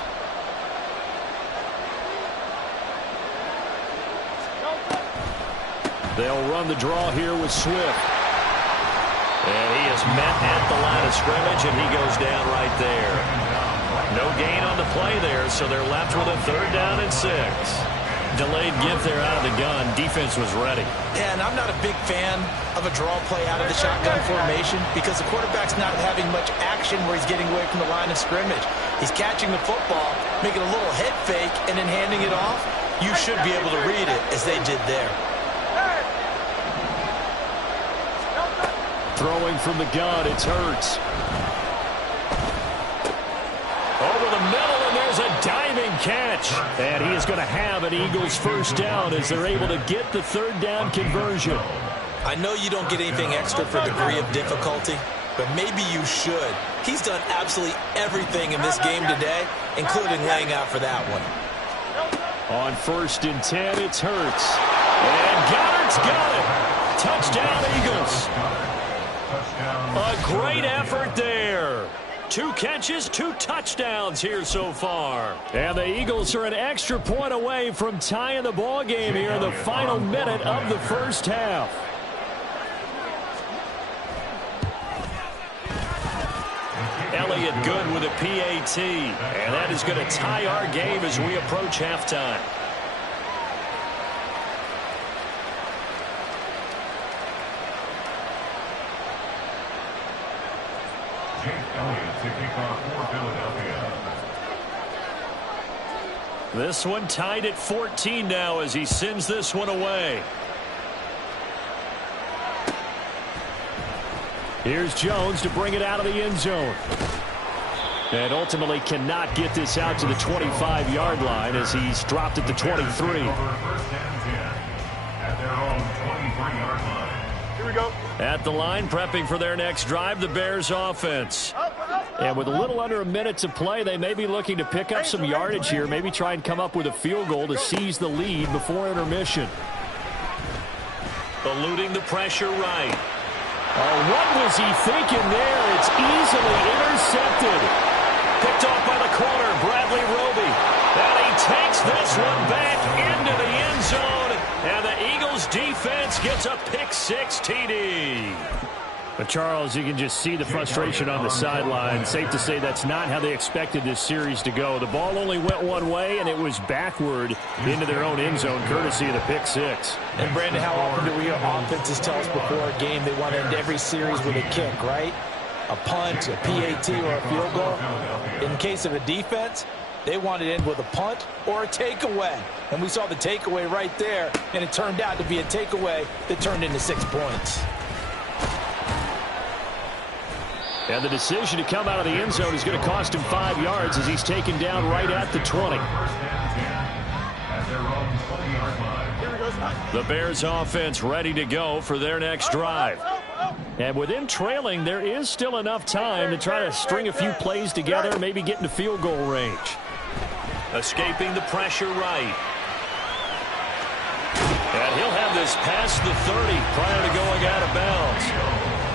They'll run the draw here with Swift. And he is met at the line of scrimmage, and he goes down right there. No gain on the play there, so they're left with a 3rd down and 6. Delayed gift there out of the gun. Defense was ready. Yeah, and I'm not a big fan of a draw play out of the shotgun formation because the quarterback's not having much action where he's getting away from the line of scrimmage. He's catching the football, making a little head fake, and then handing it off. You should be able to read it as they did there. Throwing from the gun, it's Hurts. Over the middle, and there's a diving catch. And he is going to have an Eagles 1st down as they're able to get the 3rd down conversion. I know you don't get anything extra for degree of difficulty, but maybe you should. He's done absolutely everything in this game today, including laying out for that one. On 1st and 10, it's Hurts. And Goddard's got it. Touchdown, Eagles. A great effort there. 2 catches, 2 touchdowns here so far. And the Eagles are an extra point away from tying the ball game here in the final minute of the 1st half. Elliott good with a PAT. And that is going to tie our game as we approach halftime. To kick off for Philadelphia. This one tied at 14 now as he sends this one away. Here's Jones to bring it out of the end zone. And ultimately cannot get this out to the 25-yard line as he's dropped at the 23. At their own 23-yard line. Here we go. At the line, prepping for their next drive, the Bears offense. And with a little under a minute to play, they may be looking to pick up some yardage here, maybe try and come up with a field goal to seize the lead before intermission. Eluding the pressure right. Oh, what was he thinking there? It's easily intercepted. Picked off by the corner, Bradley Roby. And he takes this one back into the end zone. And the Eagles Bills defense gets a pick-6 TD. But Charles, you can just see the frustration on the sideline. Safe to say that's not how they expected this series to go. The ball only went one way, and it was backward into their own end zone, courtesy of the pick-6. And, Brandon, how often do we hear offenses tell us before a game they want to end every series with a kick, right? A punt, a PAT, or a field goal. In case of a defense, they want to end with a punt or a takeaway. And we saw the takeaway right there, and it turned out to be a takeaway that turned into 6 points. And the decision to come out of the end zone is going to cost him 5 yards as he's taken down right at the 20. The Bears offense ready to go for their next drive. And with them trailing, there is still enough time to try to string a few plays together, maybe get into field goal range. Escaping the pressure right. And he'll have this past the 30 prior to going out of bounds.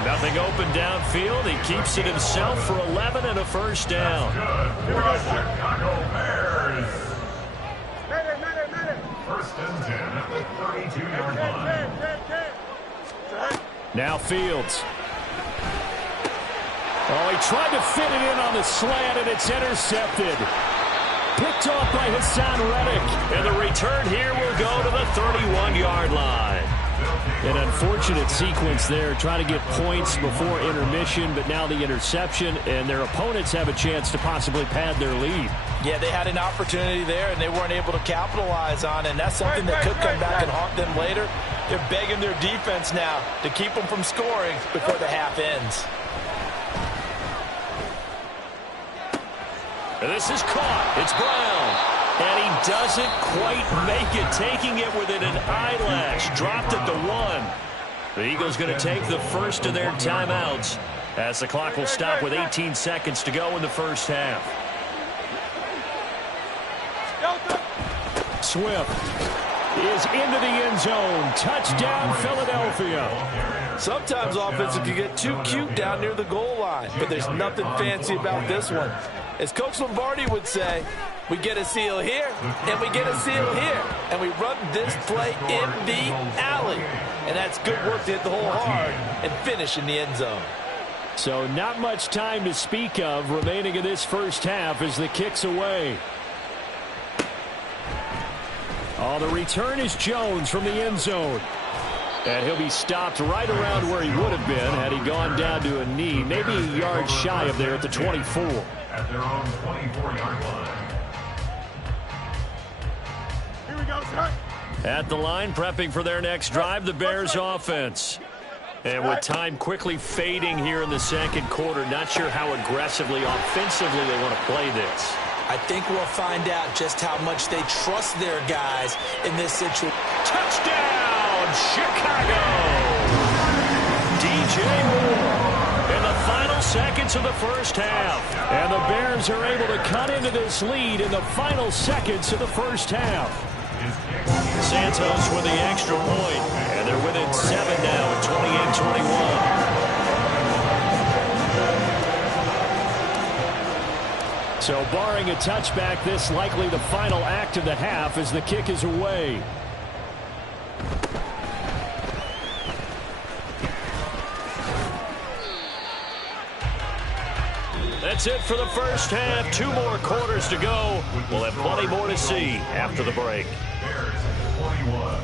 Nothing open downfield. He keeps it himself for 11 and a first down. Chicago Bears. First and 10 at the 32-yard line. Now Fields. Oh, he tried to fit it in on the slant, and it's intercepted. Picked off by Hassan Reddick. And the return here will go to the 31-yard line. An unfortunate sequence there, trying to get points before intermission, but now the interception, and their opponents have a chance to possibly pad their lead. Yeah, they had an opportunity there, and they weren't able to capitalize on it, and that's something that could come back and haunt them later. They're begging their defense now to keep them from scoring before the half ends. And this is caught. It's Brown. And he doesn't quite make it, taking it within an eyelash. Dropped at the 1. The Eagles going to take the first of their timeouts as the clock will stop with 18 seconds to go in the first half. Swift is into the end zone. Touchdown, Philadelphia. Sometimes offenses can get too cute down near the goal line, but there's nothing fancy about this one. As Coach Lombardi would say, we get a seal here, and we get a seal here. And we run this play in the alley. And that's good work to hit the hole hard and finish in the end zone. So not much time to speak of remaining in this first half as the kick's away. Oh, the return is Jones from the end zone. And he'll be stopped right around where he would have been had he gone down to a knee, maybe a yard shy of there at the 24. At their own 24-yard line. Here we go, sir. At the line, prepping for their next drive, the Bears offense. And with time quickly fading here in the second quarter, not sure how aggressively, offensively they want to play this. I think we'll find out just how much they trust their guys in this situation. Touchdown, Chicago! DJ Moore in the final seconds of the first half. And the Bears are able to cut into this lead in the final seconds of the first half. Santos with the extra point, and they're within 7 now at 28-21. So barring a touchback, this likely the final act of the half as the kick is away. That's it for the first half. 2 more quarters to go. We'll have plenty more to see after the break. Bears at 21.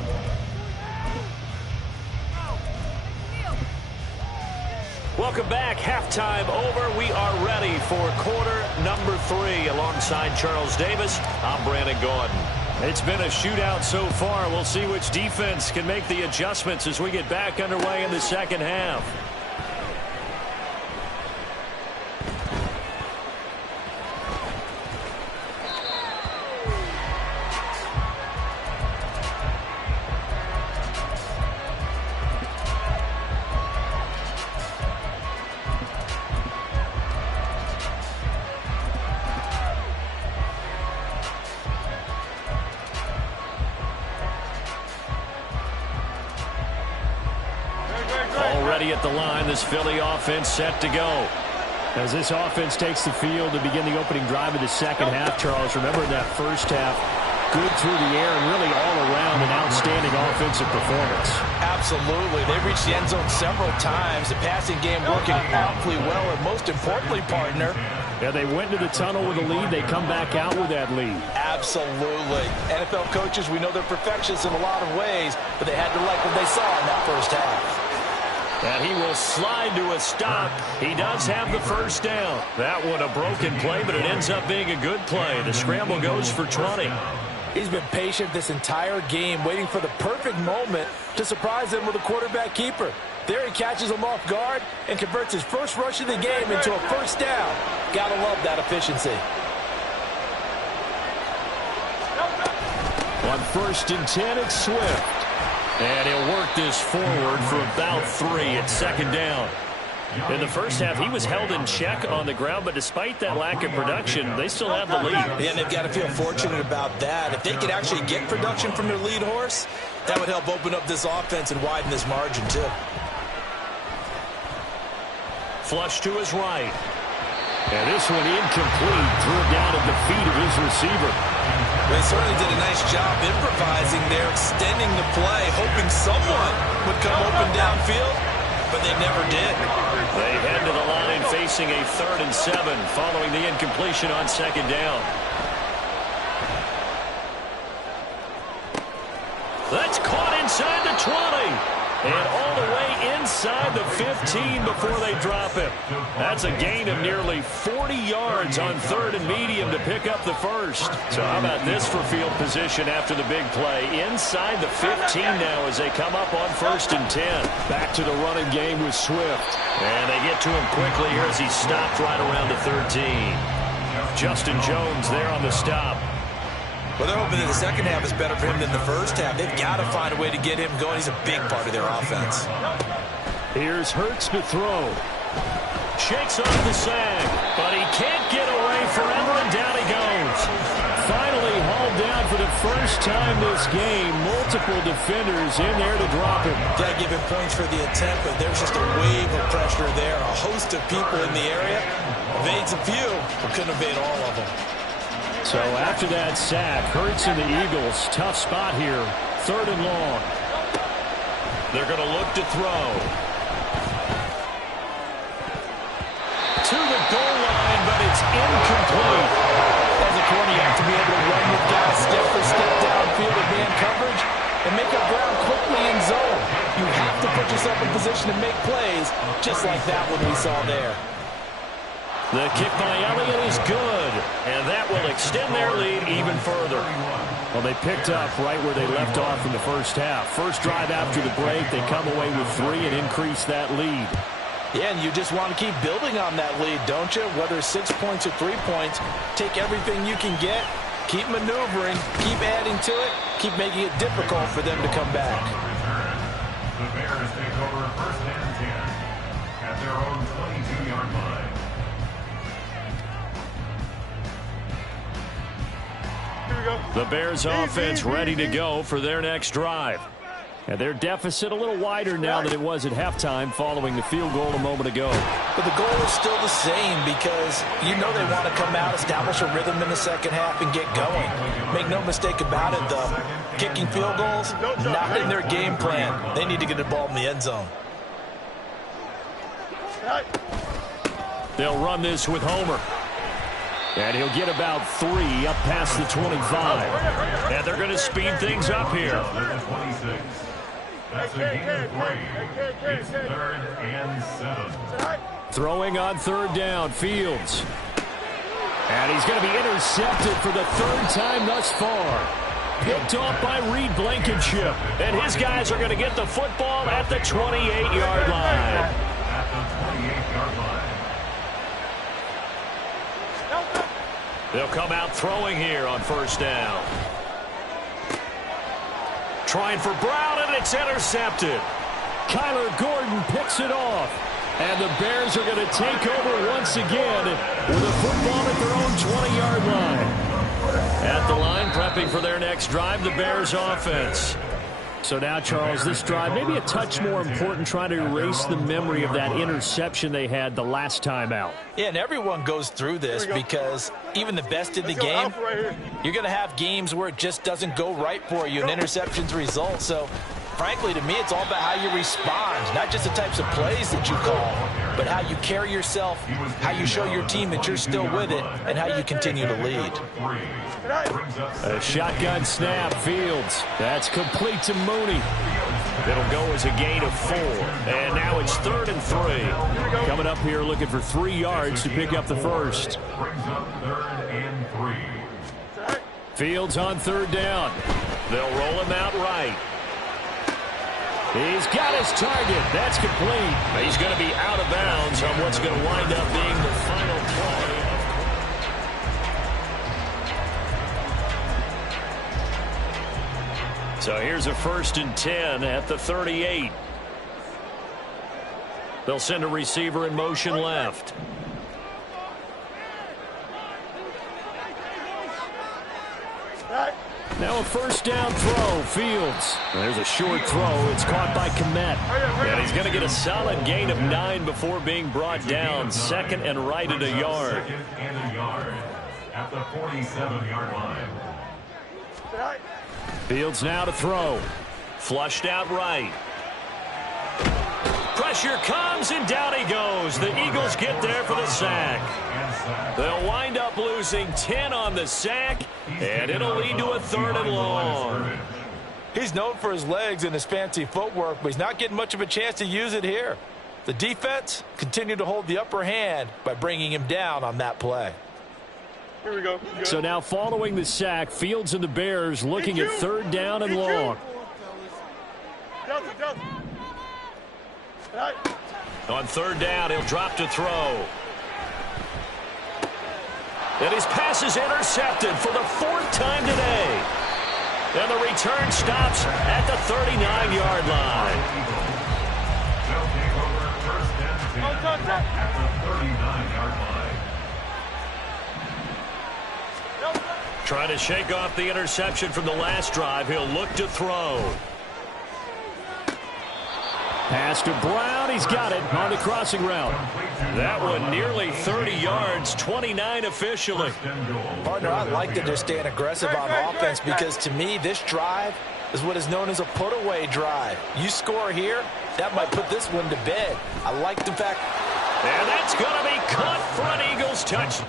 Welcome back. Halftime over. We are ready for quarter number 3. Alongside Charles Davis, I'm Brandon Gordon. It's been a shootout so far. We'll see which defense can make the adjustments as we get back underway in the second half. Already at the line, this Philly offense set to go. As this offense takes the field to begin the opening drive of the second half, Charles, remember in that first half, good through the air and really all around an outstanding offensive performance. Absolutely. They reached the end zone several times. The passing game working awfully well, and most importantly, partner, yeah, they went to the tunnel with a lead. They come back out with that lead. Absolutely. NFL coaches, we know they're perfectionists in a lot of ways, but they had to like what they saw in that first half. And he will slide to a stop. He does have the first down. That one a broken play, but it ends up being a good play. The scramble goes for 20. He's been patient this entire game, waiting for the perfect moment to surprise them with a quarterback keeper. There he catches him off guard and converts his first rush of the game into a first down. Gotta love that efficiency. On 1st and 10, it's Swift. And he'll work this forward for about 3 at 2nd down. In the first half, he was held in check on the ground, but despite that lack of production, they still have the lead. Yeah, and they've got to feel fortunate about that. If they could actually get production from their lead horse, that would help open up this offense and widen this margin, too. Flush to his right. And this one incomplete. Threw it down at the feet of his receiver. They certainly did a nice job improvising there, extending the play, hoping someone would come open downfield, but they never did. They head to the line facing a 3rd and 7 following the incompletion on 2nd down. That's caught inside the 20. And all the way inside the 15 before they drop him. That's a gain of nearly 40 yards on 3rd and medium to pick up the first. So how about this for field position after the big play? Inside the 15 now as they come up on 1st and 10. Back to the running game with Swift. And they get to him quickly here as he's stopped right around the 13. Justin Jones there on the stop. Well, they're hoping that the second half is better for him than the first half. They've got to find a way to get him going. He's a big part of their offense. Here's Hurts to throw. Shakes off the sag, but he can't get away forever, and down he goes. Finally hauled down for the first time this game. Multiple defenders in there to drop him. Got to give him points for the attempt, but there's just a wave of pressure there. A host of people in the area. Evades a few, but couldn't evade all of them. So after that sack, Hurts and the Eagles, tough spot here. 3rd and long. They're going to look to throw. To the goal line, but it's incomplete. As a corner, you have to be able to run with guys step for step downfield in man coverage and make up ground quickly in zone. You have to put yourself in position to make plays, just like that one we saw there. The kick by Elliott is good, and that will extend their lead even further. Well, they picked up right where they left off in the first half. First drive after the break, they come away with 3 and increase that lead. Yeah, and you just want to keep building on that lead, don't you? Whether it's 6 points or 3 points, take everything you can get, keep maneuvering, keep adding to it, keep making it difficult for them to come back. The Bears take over 1st and 10 at their own 22-yard line. The Bears offense ready to go for their next drive. And their deficit a little wider now than it was at halftime following the field goal a moment ago. But the goal is still the same because you know they want to come out, establish a rhythm in the second half, and get going. Make no mistake about it, though. Kicking field goals, not in their game plan. They need to get the ball in the end zone. They'll run this with Homer. And he'll get about 3 up past the 25. And they're going to speed things up here. That's a gain of 3. It's 3rd and 7. Throwing on 3rd down, Fields. And he's going to be intercepted for the 3rd time thus far. Picked off by Reed Blankenship. And his guys are going to get the football at the 28-yard line. At the 28-yard line. They'll come out throwing here on 1st down. Trying for Brown, and it's intercepted. Kyler Gordon picks it off. And the Bears are going to take over once again with a football at their own 20-yard line. At the line, prepping for their next drive, the Bears offense. So now, Charles, this drive maybe a touch more important, trying to erase the memory of that interception they had the last time out. Yeah, and everyone goes through this because even the best in the game, you're going to have games where it just doesn't go right for you and interceptions result. So, frankly, to me, it's all about how you respond, not just the types of plays that you call, but how you carry yourself, how you show your team that you're still with it, and how you continue to lead. A shotgun snap, Fields. That's complete to Mooney. It'll go as a gain of 4. And now it's 3rd and 3. Coming up here looking for 3 yards to pick up the first. Fields on 3rd down. They'll roll him out right. He's got his target. That's complete. He's going to be out of bounds on what's going to wind up being the final play. So here's a 1st and 10 at the 38. They'll send a receiver in motion left. Now a 1st down throw, Fields. There's a short throw. It's caught by Komet. And he's going to get a solid gain of 9 before being brought down. 2nd and right at a yard. 2nd and a yard at the 47-yard line. Fields now to throw. Flushed out right. Pressure comes, and down he goes. The Eagles get there for the sack. They'll wind up losing 10 on the sack, and it'll lead to a 3rd and long. He's known for his legs and his fancy footwork, but he's not getting much of a chance to use it here. The defense continued to hold the upper hand by bringing him down on that play. Here we go. So now following the sack, Fields and the Bears looking at 3rd down and long. On 3rd down, he'll drop to throw. And his pass is intercepted for the 4th time today. And the return stops at the 39-yard line. They'll take over 1st and 10 at the 39-yard line. Trying to shake off the interception from the last drive. He'll look to throw. Pass to Brown. He's got it on the crossing route. That one nearly 30 yards, 29 officially. Partner, I like that they're staying aggressive on offense because, to me, this drive is what is known as a put-away drive. You score here, that might put this one to bed. I like the fact. And that's going to be caught for an Eagles touch.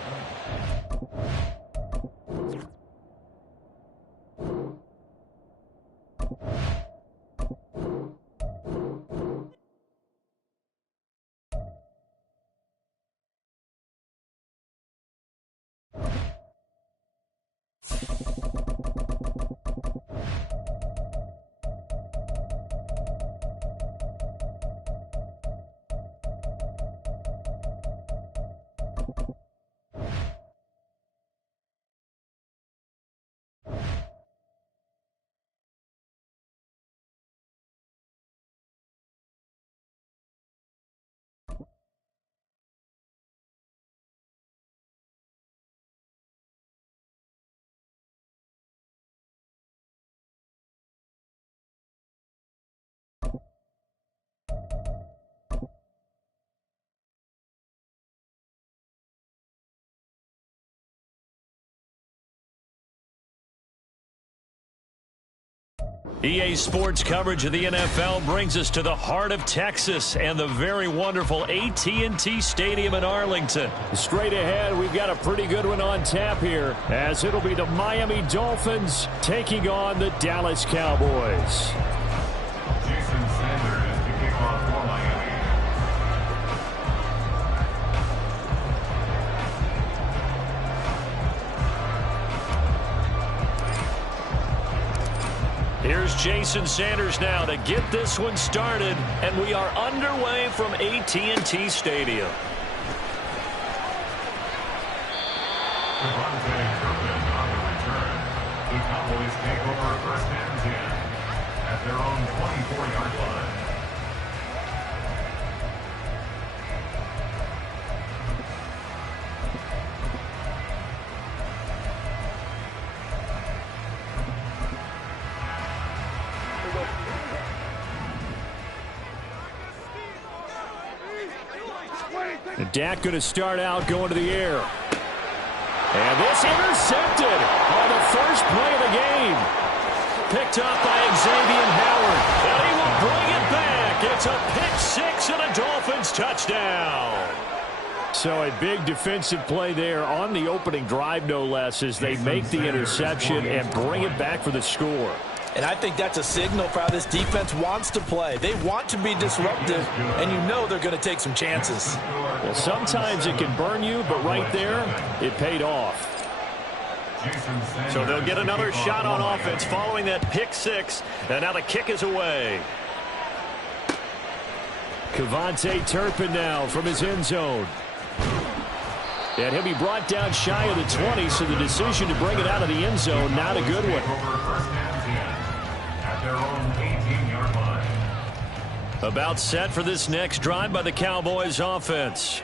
EA Sports coverage of the NFL brings us to the heart of Texas and the very wonderful AT&T Stadium in Arlington. Straight ahead, we've got a pretty good one on tap here, as it'll be the Miami Dolphins taking on the Dallas Cowboys. Jason Sanders to kick off for Miami. Here's Jason Sanders now to get this one started, and we are underway from AT&T Stadium. Devontae Irvin on the return. The Cowboys take over 1st and 10 at their own 24-yard line. Dak going to start out going to the air. And this intercepted on the first play of the game. Picked up by Xavier Howard. And he will bring it back. It's a pick six and a Dolphins touchdown. So a big defensive play there on the opening drive, no less, as they make the interception and bring it back for the score. And I think that's a signal for how this defense wants to play. They want to be disruptive, and you know they're going to take some chances. Well, sometimes it can burn you, but right there, it paid off. So they'll get another shot on offense following that pick six, and now the kick is away. Kevontae Turpin now from his end zone. And he'll be brought down shy of the 20, so the decision to bring it out of the end zone, not a good one. About set for this next drive by the Cowboys offense.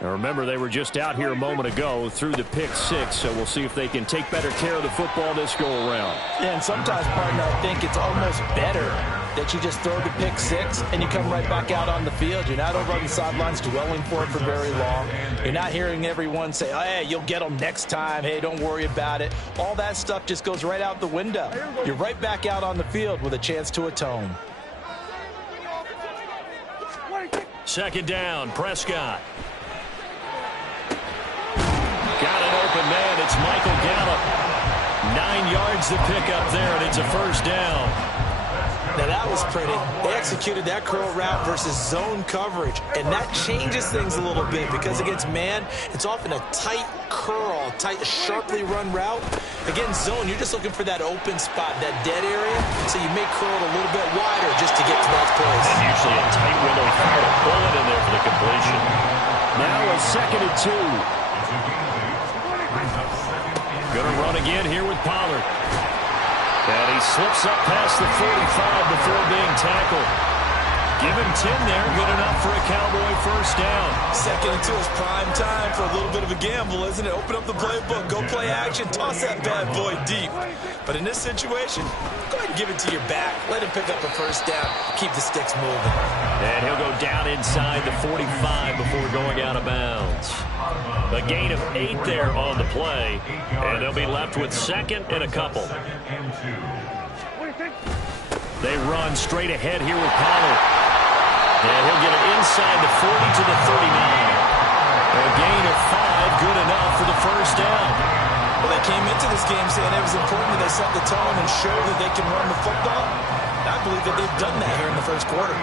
Now remember, they were just out here a moment ago through the pick six, so we'll see if they can take better care of the football this go-around. Yeah, and sometimes, partner, I think it's almost better that you just throw the pick six and you come right back out on the field. You're not over on the sidelines dwelling for it for very long. You're not hearing everyone say, oh, hey, you'll get them next time. Hey, don't worry about it. All that stuff just goes right out the window. You're right back out on the field with a chance to atone. Second down, Prescott. Got an open man. It's Michael Gallup. 9 yards to pick up there, and it's a first down. Now, that was pretty. They executed that curl route versus zone coverage, and that changes things a little bit because against man, it's often a tight curl, sharply run route. Against zone, you're just looking for that open spot, that dead area, so you may curl it a little bit wider just to get to that place. And usually a tight window for a bullet in there for the completion. Now a second and 2. Going to run again here with Pollard. And he slips up past the 45 before being tackled. Give him 10 there. Good enough for a Cowboy first down. Second and 2 is prime time for a little bit of a gamble, isn't it? Open up the playbook. Go play action. Toss that bad boy deep. But in this situation, go ahead and give it to your back. Let him pick up a first down. Keep the sticks moving. And he'll go down inside the 45 before going out of bounds. A gain of 8 there on the play. And they'll be left with second and a couple. They run straight ahead here with Pollard. And he'll get it inside the 40 to the 39. A gain of 5, good enough for the first down. Well, they came into this game saying it was important that they set the tone and show that they can run the football. I believe that they've done that here in the first quarter.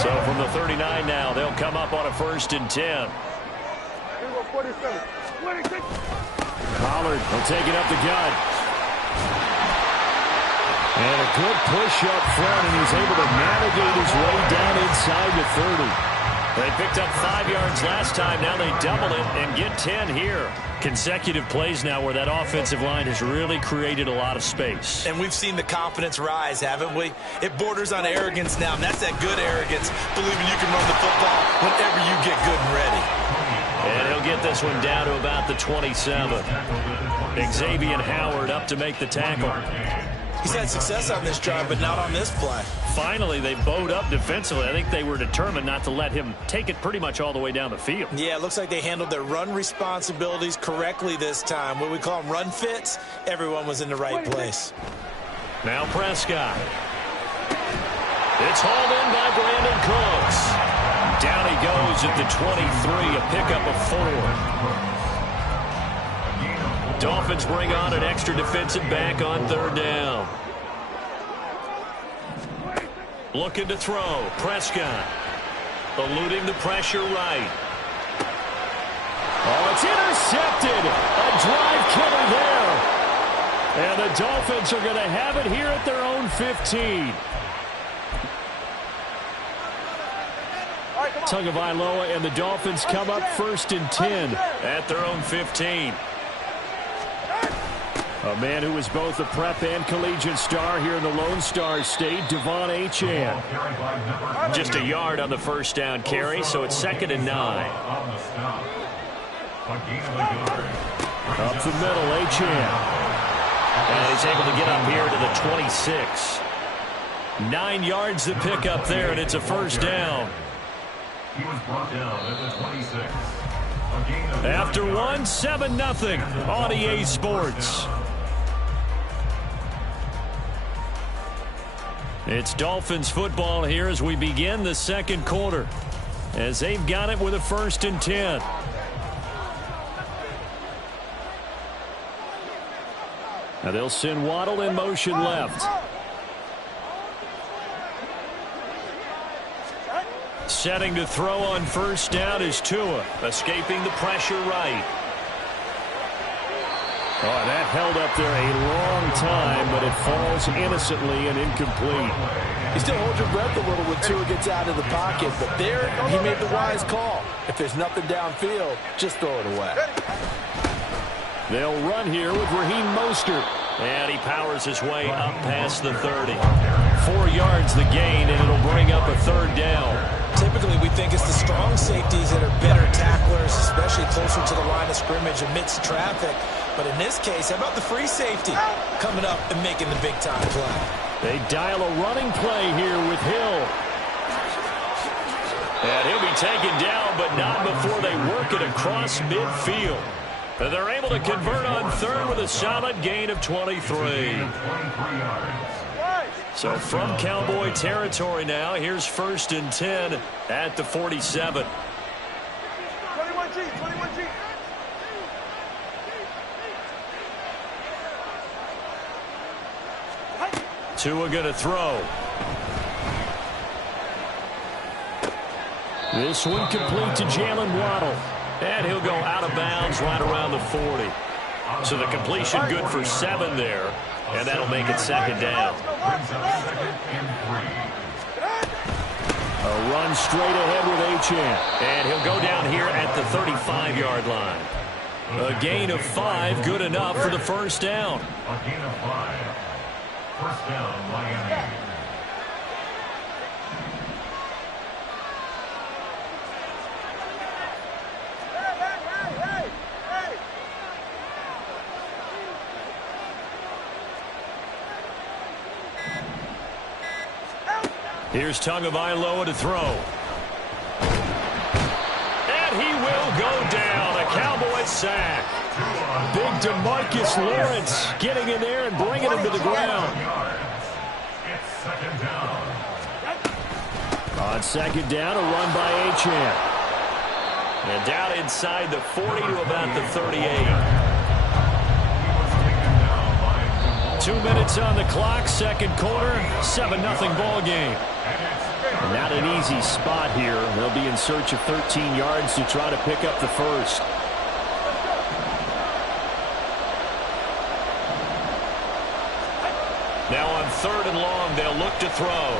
So from the 39 now, they'll come up on a first and 10. Pollard will take it up the gut. And a good push up front, and he's able to navigate his way down inside the 30. They picked up 5 yards last time. Now they double it and get 10 here. Consecutive plays now where that offensive line has really created a lot of space. And we've seen the confidence rise, haven't we? It borders on arrogance now, and that's that good arrogance, believing you can run the football whenever you get good and ready. And he'll get this one down to about the 27. Xavier Howard up to make the tackle. He's had success on this drive, but not on this play. Finally, they bowed up defensively. I think they were determined not to let him take it pretty much all the way down the field. Yeah, it looks like they handled their run responsibilities correctly this time. What we call them run fits, everyone was in the right place. Now Prescott. It's hauled in by Brandon Cooks. Down he goes at the 23, a pickup of 4. Dolphins bring on an extra defensive back on third down. Looking to throw. Prescott. Eluding the pressure right. Oh, it's intercepted. A drive killer there. And the Dolphins are going to have it here at their own 15. Tagovailoa and the Dolphins come up first and 10 at their own 15. A man who was both a prep and collegiate star here in the Lone Star State, Devon Achane. Just a yard on the first down carry, so it's 2nd and 9. Up the middle, Achane. And he's able to get up here to the 26. 9 yards to pick up there, and it's a first down. He was brought down at the 26. A gain of After 7-0 on EA Sports. It's Dolphins football here as we begin the second quarter, as they've got it with a 1st and 10. Now they'll send Waddle in motion left. Setting to throw on 1st down is Tua, escaping the pressure right. Oh, that held up there a long time, but it falls innocently and incomplete. You still hold your breath a little when Tua gets out of the pocket, but there he made the wise call. If there's nothing downfield, just throw it away. They'll run here with Raheem Mostert. And he powers his way up past the 30. 4 yards the gain, and it'll bring up a 3rd down. Typically, we think it's the strong safeties that are better tacklers, especially closer to the line of scrimmage amidst traffic. But in this case, how about the free safety coming up and making the big-time play? They dial a running play here with Hill. And he'll be taken down, but not before they work it across midfield. And they're able to convert on 3rd with a solid gain of 23. So from Cowboy territory now, here's 1st and 10 at the 47. 21G, 21G. Tua going to throw. This one complete to Jalen Waddle. And he'll go out of bounds right around the 40. So the completion good for 7 there. And that'll make it 2nd down. A run straight ahead with Achane. And he'll go down here at the 35-yard line. A gain of 5, good enough for the 1st down. A gain of 5. 1st down, Miami. Here's Tagovailoa to throw. And he will go down. A Cowboy sack. Big DeMarcus Lawrence getting in there and bringing him to the ground. It's 2nd down. On 2nd down, a run by Achane. And down inside the 40 to about the 38. 2 minutes on the clock, 2nd quarter, 7-0 ball game. Not an easy spot here. They'll be in search of 13 yards to try to pick up the 1st. Now on 3rd and long, they'll look to throw.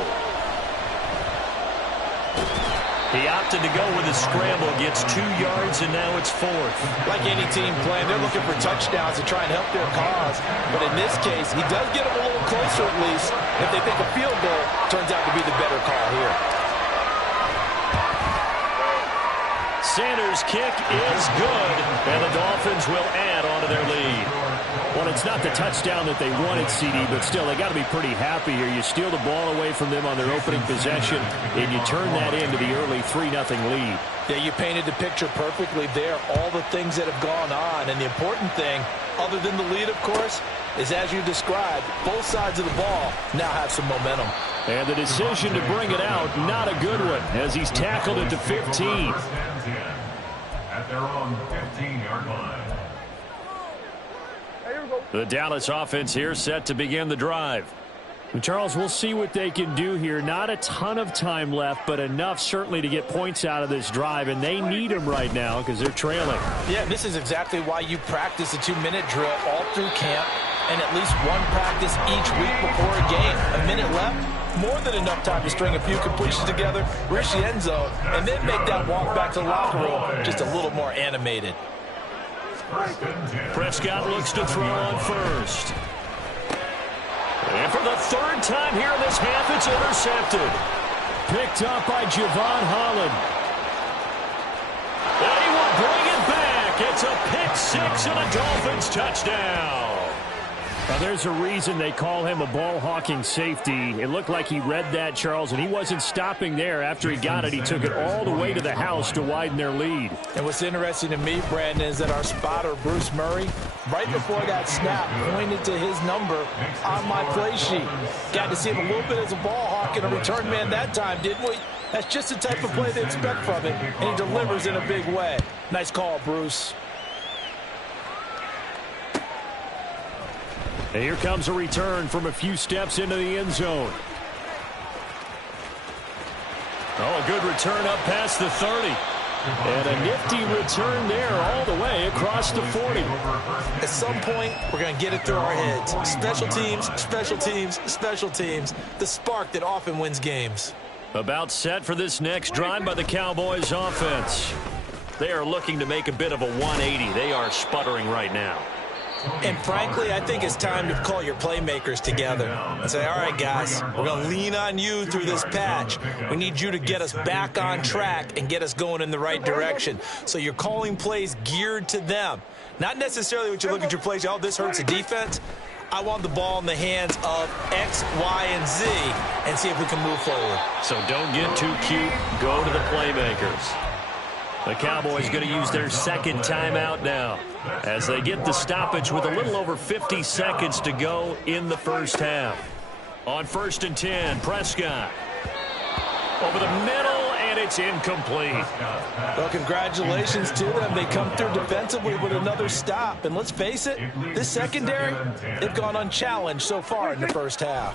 He opted to go with a scramble, gets 2 yards, and now it's 4th. Like any team playing, they're looking for touchdowns to try and help their cause. But in this case, he does get them a little closer at least. If they think a field goal turns out to be the better call here. Sanders' kick is good, and the Dolphins will add on to their lead. Well, it's not the touchdown that they wanted, CD, but still, they got to be pretty happy here. You steal the ball away from them on their opening possession, and you turn that into the early 3-0 lead. Yeah, you painted the picture perfectly there, all the things that have gone on. And the important thing, other than the lead, of course, is as you described, both sides of the ball now have some momentum. And the decision to bring it out, not a good one, as he's tackled at the 15. At their own 15-yard line. The Dallas offense here set to begin the drive. Charles, we'll see what they can do here. Not a ton of time left, but enough certainly to get points out of this drive, and they need them right now because they're trailing. Yeah, this is exactly why you practice a 2-minute drill all through camp and at least one practice each week before a game. A minute left, more than enough time to string a few completions together, reach the end zone, and then make that walk back to the locker room just a little more animated. Prescott looks to throw on 1st. And for the 3rd time here in this half, it's intercepted. Picked up by Javon Holland. And he will bring it back. It's a pick 6 and a Dolphins touchdown. Now, there's a reason they call him a ball-hawking safety. It looked like he read that, Charles, and he wasn't stopping there. After he got it, he took it all the way to the house to widen their lead. And what's interesting to me, Brandon, is that our spotter, Bruce Murray, right before that snap, pointed to his number on my play sheet. Got to see him a little bit as a ball hawk and a return man that time, didn't we? That's just the type of play they expect from him, and he delivers in a big way. Nice call, Bruce. And here comes a return from a few steps into the end zone. Oh, a good return up past the 30. And a nifty return there all the way across the 40. At some point, we're going to get it through our heads. Special teams, special teams, special teams. The spark that often wins games. About set for this next drive by the Cowboys offense. They are looking to make a bit of a 180. They are sputtering right now. And frankly, I think it's time to call your playmakers together and say, all right, guys, we're going to lean on you through this patch. We need you to get us back on track and get us going in the right direction. So you're calling plays geared to them. Not necessarily what you look at your plays, oh, this hurts the defense. I want the ball in the hands of X, Y, and Z and see if we can move forward. So don't get too cute. Go to the playmakers. The Cowboys going to use their second timeout now as they get the stoppage with a little over 50 seconds to go in the first half. On 1st and 10, Prescott. Over the middle, and it's incomplete. Well, congratulations to them. They come through defensively with another stop. And let's face it, this secondary, they've gone unchallenged so far in the first half.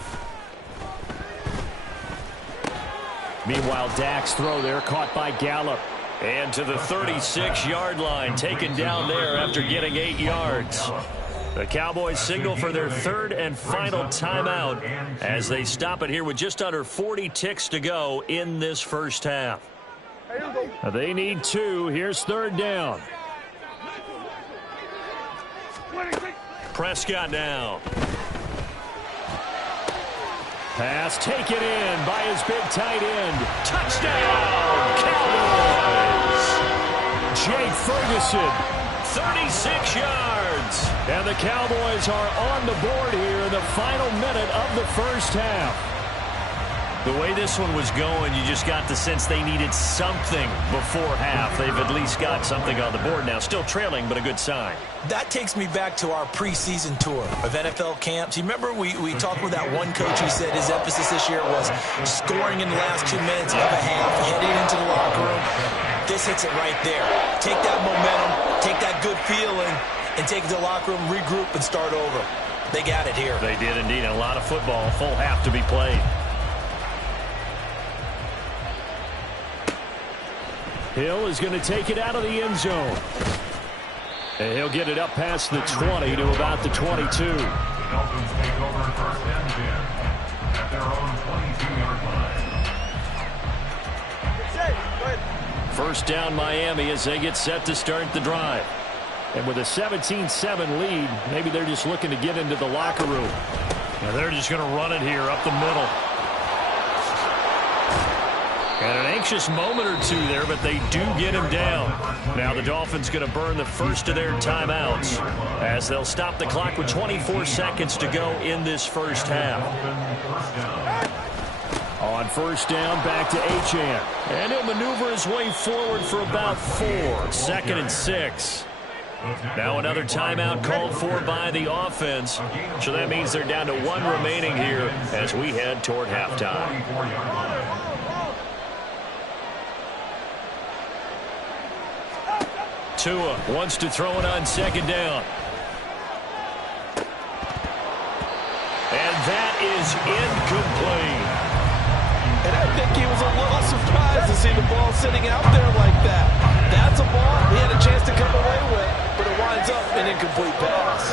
Meanwhile, Dak's throw there caught by Gallup. And to the 36-yard line, taken down there after getting 8 yards. The Cowboys signal for their third and final timeout as they stop it here with just under 40 ticks to go in this first half. They need 2. Here's 3rd down. Prescott now. Pass taken in by his big tight end. Touchdown, Cowboys! Jake Ferguson, 36 yards. And the Cowboys are on the board here in the final minute of the first half. The way this one was going, you just got the sense they needed something before half. They've at least got something on the board now. Still trailing, but a good sign. That takes me back to our preseason tour of NFL camps. You remember we talked with that one coach who said his emphasis this year was scoring in the last 2 minutes of a half, heading into the locker room. This hits it right there. Take that momentum, take that good feeling, and take it to the locker room, regroup, and start over. They got it here. They did indeed. A lot of football, full half to be played. Hill is going to take it out of the end zone. And he'll get it up past the 20 to about the 22. The Dolphins take over 1st and 10 at their own 22-yard line. First down Miami as they get set to start the drive. And with a 17-7 lead, maybe they're just looking to get into the locker room. And they're just going to run it here up the middle. And an anxious moment or two there, but they do get him down. Now the Dolphins going to burn the first of their timeouts as they'll stop the clock with 24 seconds to go in this first half. On 1st down, back to Achane. And he'll maneuver his way forward for about 4. 2nd and 6. Now another timeout called for by the offense. So that means they're down to 1 remaining here as we head toward halftime. Tua wants to throw it on 2nd down. And that is incomplete. And I think he was a little surprised to see the ball sitting out there like that. That's a ball he had a chance to come away with, but it winds up an incomplete pass.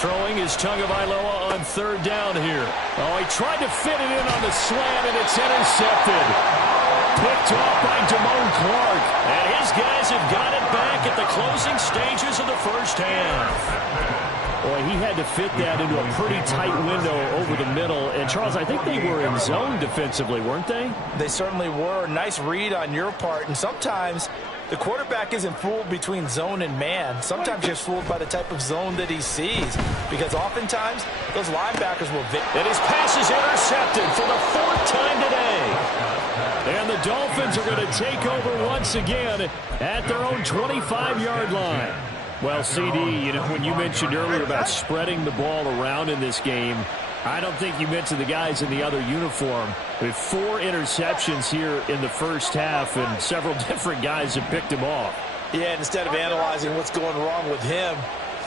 Throwing is Tagovailoa on 3rd down here. Oh, he tried to fit it in on the slant, and it's intercepted. Picked off by Damone Clark. And his guys have got it back at the closing stages of the first half. Boy, he had to fit that into a pretty tight window over the middle. And, Charles, I think they were in zone defensively, weren't they? They certainly were. Nice read on your part. And sometimes The quarterback isn't fooled between zone and man. Sometimes just fooled by the type of zone that he sees, because oftentimes those linebackers will... And his pass is intercepted for the 4th time today. And the Dolphins are going to take over once again at their own 25-yard line. Well, CD, you know, when you mentioned earlier about spreading the ball around in this game, I don't think you mentioned the guys in the other uniform. With 4 interceptions here in the first half, and several different guys have picked him off. Yeah, and instead of analyzing what's going wrong with him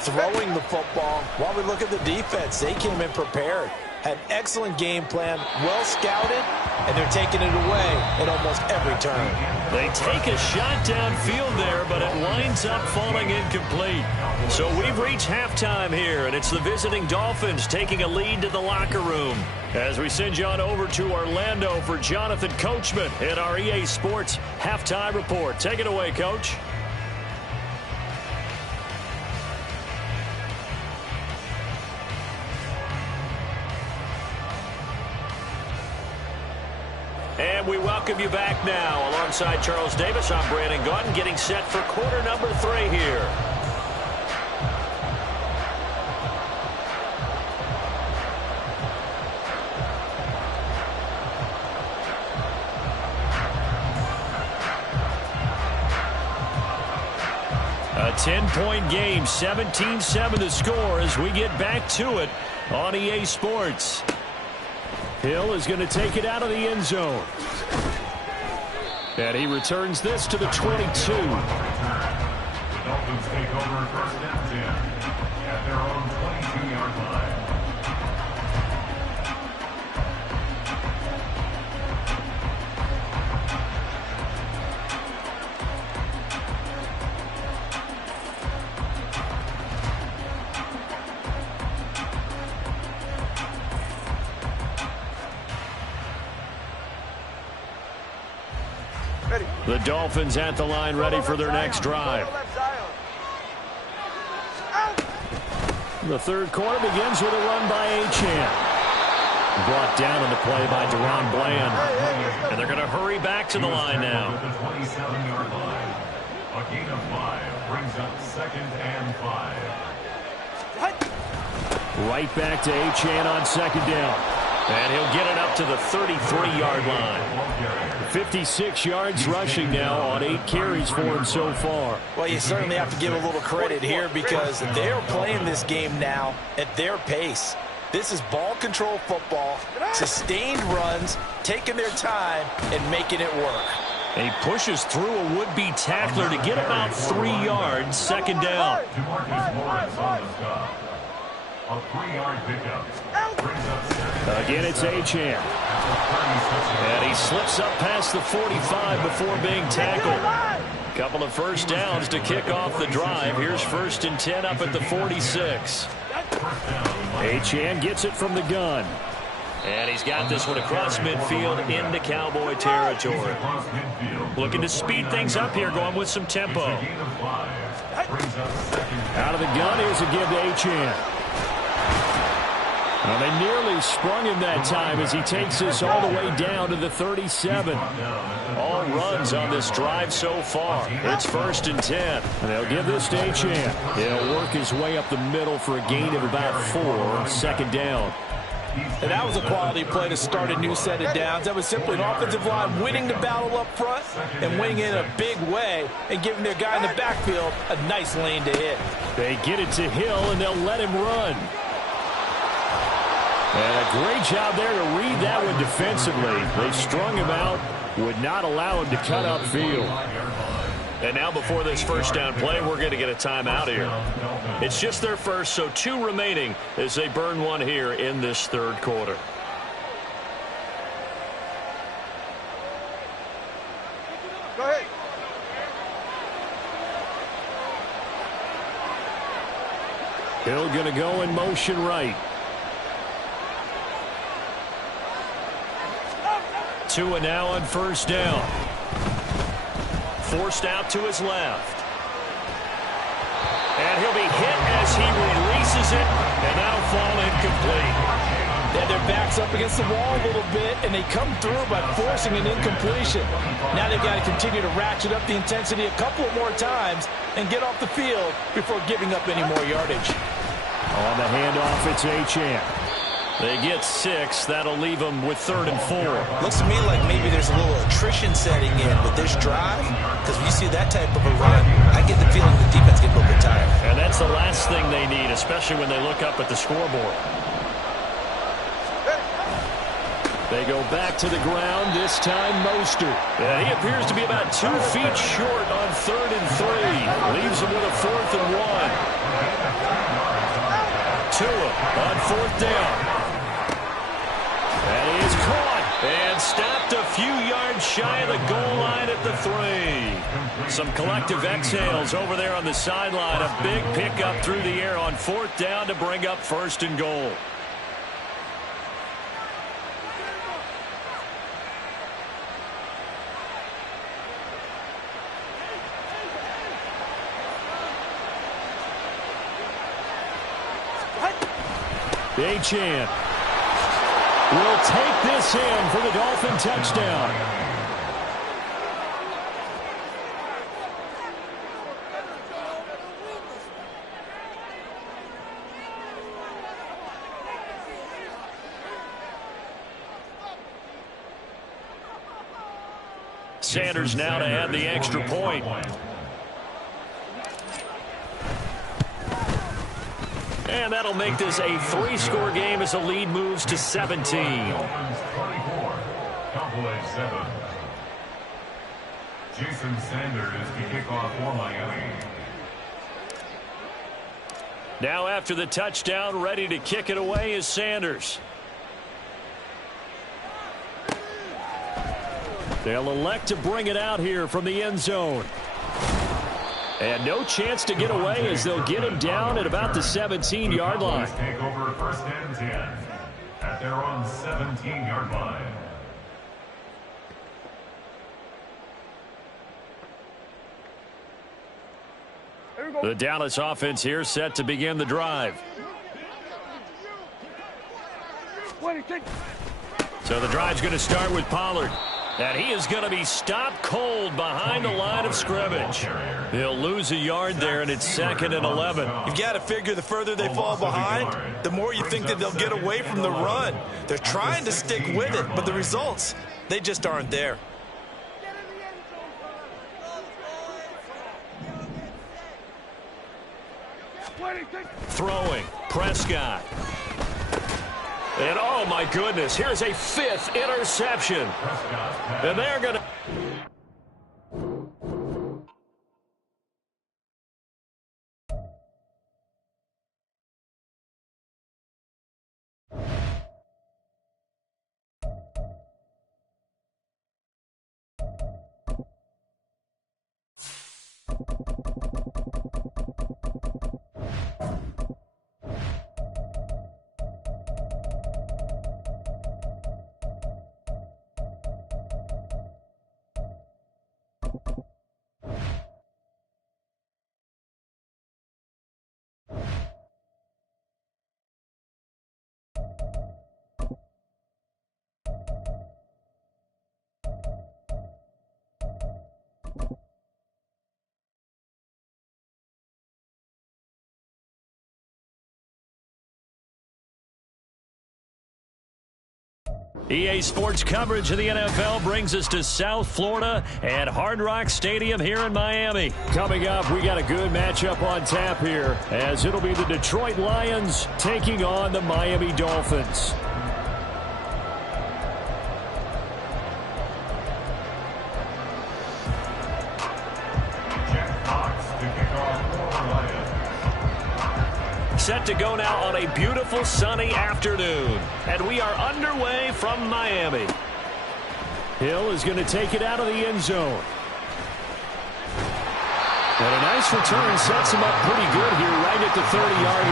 throwing the football, while we look at the defense, they came in prepared. Had an excellent game plan, well scouted, and they're taking it away at almost every turn. They take a shot downfield there, but it winds up falling incomplete. So we've reached halftime here, and it's the visiting Dolphins taking a lead to the locker room. As we send you on over to Orlando for Jonathan Coachman in our EA Sports Halftime Report. Take it away, Coach. And we welcome you back now. Alongside Charles Davis, I'm Brandon Gaudin, getting set for quarter number 3 here. A 10-point game, 17-7 the score as we get back to it on EA Sports. Hill is going to take it out of the end zone. And he returns this to the 22. The Dolphins take over 1st and 10 at their own 22-yard line. The Dolphins at the line, ready for their next drive. The third quarter begins with a run by Achane. Brought down on the play by Deron Bland. And they're going to hurry back to the line now. The 27-yard line. A gain of 5 brings up 2nd and 5. Right back to Achane on 2nd down. And he'll get it up to the 33-yard line. 56 yards rushing now on 8 carries for him so far. Well, you certainly have to give a little credit here because they're playing this game now at their pace. This is ball control football, sustained runs, taking their time, and making it work. And he pushes through a would-be tackler to get about 3 yards, 2nd down. DeMarcus Lawrence on the stop. A 3-yard pickup. Again, it's Achane. And he slips up past the 45 before being tackled. Couple of first downs to kick off the drive. Here's 1st and 10 up at the 46. Achane gets it from the gun. And he's got this one across midfield into Cowboy territory. Looking to speed things up here, going with some tempo. Out of the gun, here's a give to Achane. Well, they nearly sprung him that time as he takes this all the way down to the 37. All runs on this drive so far. It's 1st and 10. And they'll give this to Achane. He'll work his way up the middle for a gain of about 4, 2nd down. And that was a quality play to start a new set of downs. That was simply an offensive line winning the battle up front and winning in a big way and giving their guy in the backfield a nice lane to hit. They get it to Hill, and they'll let him run. And a great job there to read that one defensively. They strung him out, would not allow him to cut upfield. And now before this first down play, we're going to get a timeout here. It's just their first, so 2 remaining as they burn one here in this 3rd quarter. Go ahead. Hill going to go in motion right. 2 and now on 1st down. Forced out to his left. And he'll be hit as he releases it, and that'll fall incomplete. They had their backs up against the wall a little bit, and they come through by forcing an incompletion. Now they've got to continue to ratchet up the intensity a couple more times and get off the field before giving up any more yardage. On the handoff, it's Achane. They get 6. That'll leave them with 3rd and 4. Looks to me like maybe there's a little attrition setting in with this drive, because when you see that type of a run, I get the feeling the defense gets a little bit tired. And that's the last thing they need, especially when they look up at the scoreboard. They go back to the ground, this time Mostert. And he appears to be about 2 feet short on 3rd and 3. Leaves him with a 4th and 1. Tua on 4th down. And he is caught and stopped a few yards shy of the goal line at the 3. Some collective exhales over there on the sideline. A big pickup through the air on 4th down to bring up 1st and goal. Achane will take this in for the Dolphin touchdown. Sanders now to add the extra point. And that'll make this a 3-score game as the lead moves to 17. Dolphins 24, Cowboys 7. Jason Sanders to kick off for Miami. Now after the touchdown, ready to kick it away is Sanders. They'll elect to bring it out here from the end zone. And no chance to get away as they'll get him down at about the 17-yard line. Take over 1st and 10 at their own 17-yard line. The Dallas offense here set to begin the drive. So the drive's going to start with Pollard. And he is going to be stopped cold behind the line of scrimmage. He'll lose a yard there, and it's 2nd and 11. You've got to figure the further they fall behind, the more you think that they'll get away from the run. They're trying to stick with it, but the results, they just aren't there. Throwing, Prescott. And oh my goodness, here's a 5th interception. And they're going to... EA Sports coverage of the NFL brings us to South Florida at Hard Rock Stadium here in Miami. Coming up, we got a good matchup on tap here, as it'll be the Detroit Lions taking on the Miami Dolphins. Set to go now on a beautiful sunny afternoon. And we are underway from Miami. Hill is going to take it out of the end zone. And a nice return sets him up pretty good here right at the 30-yard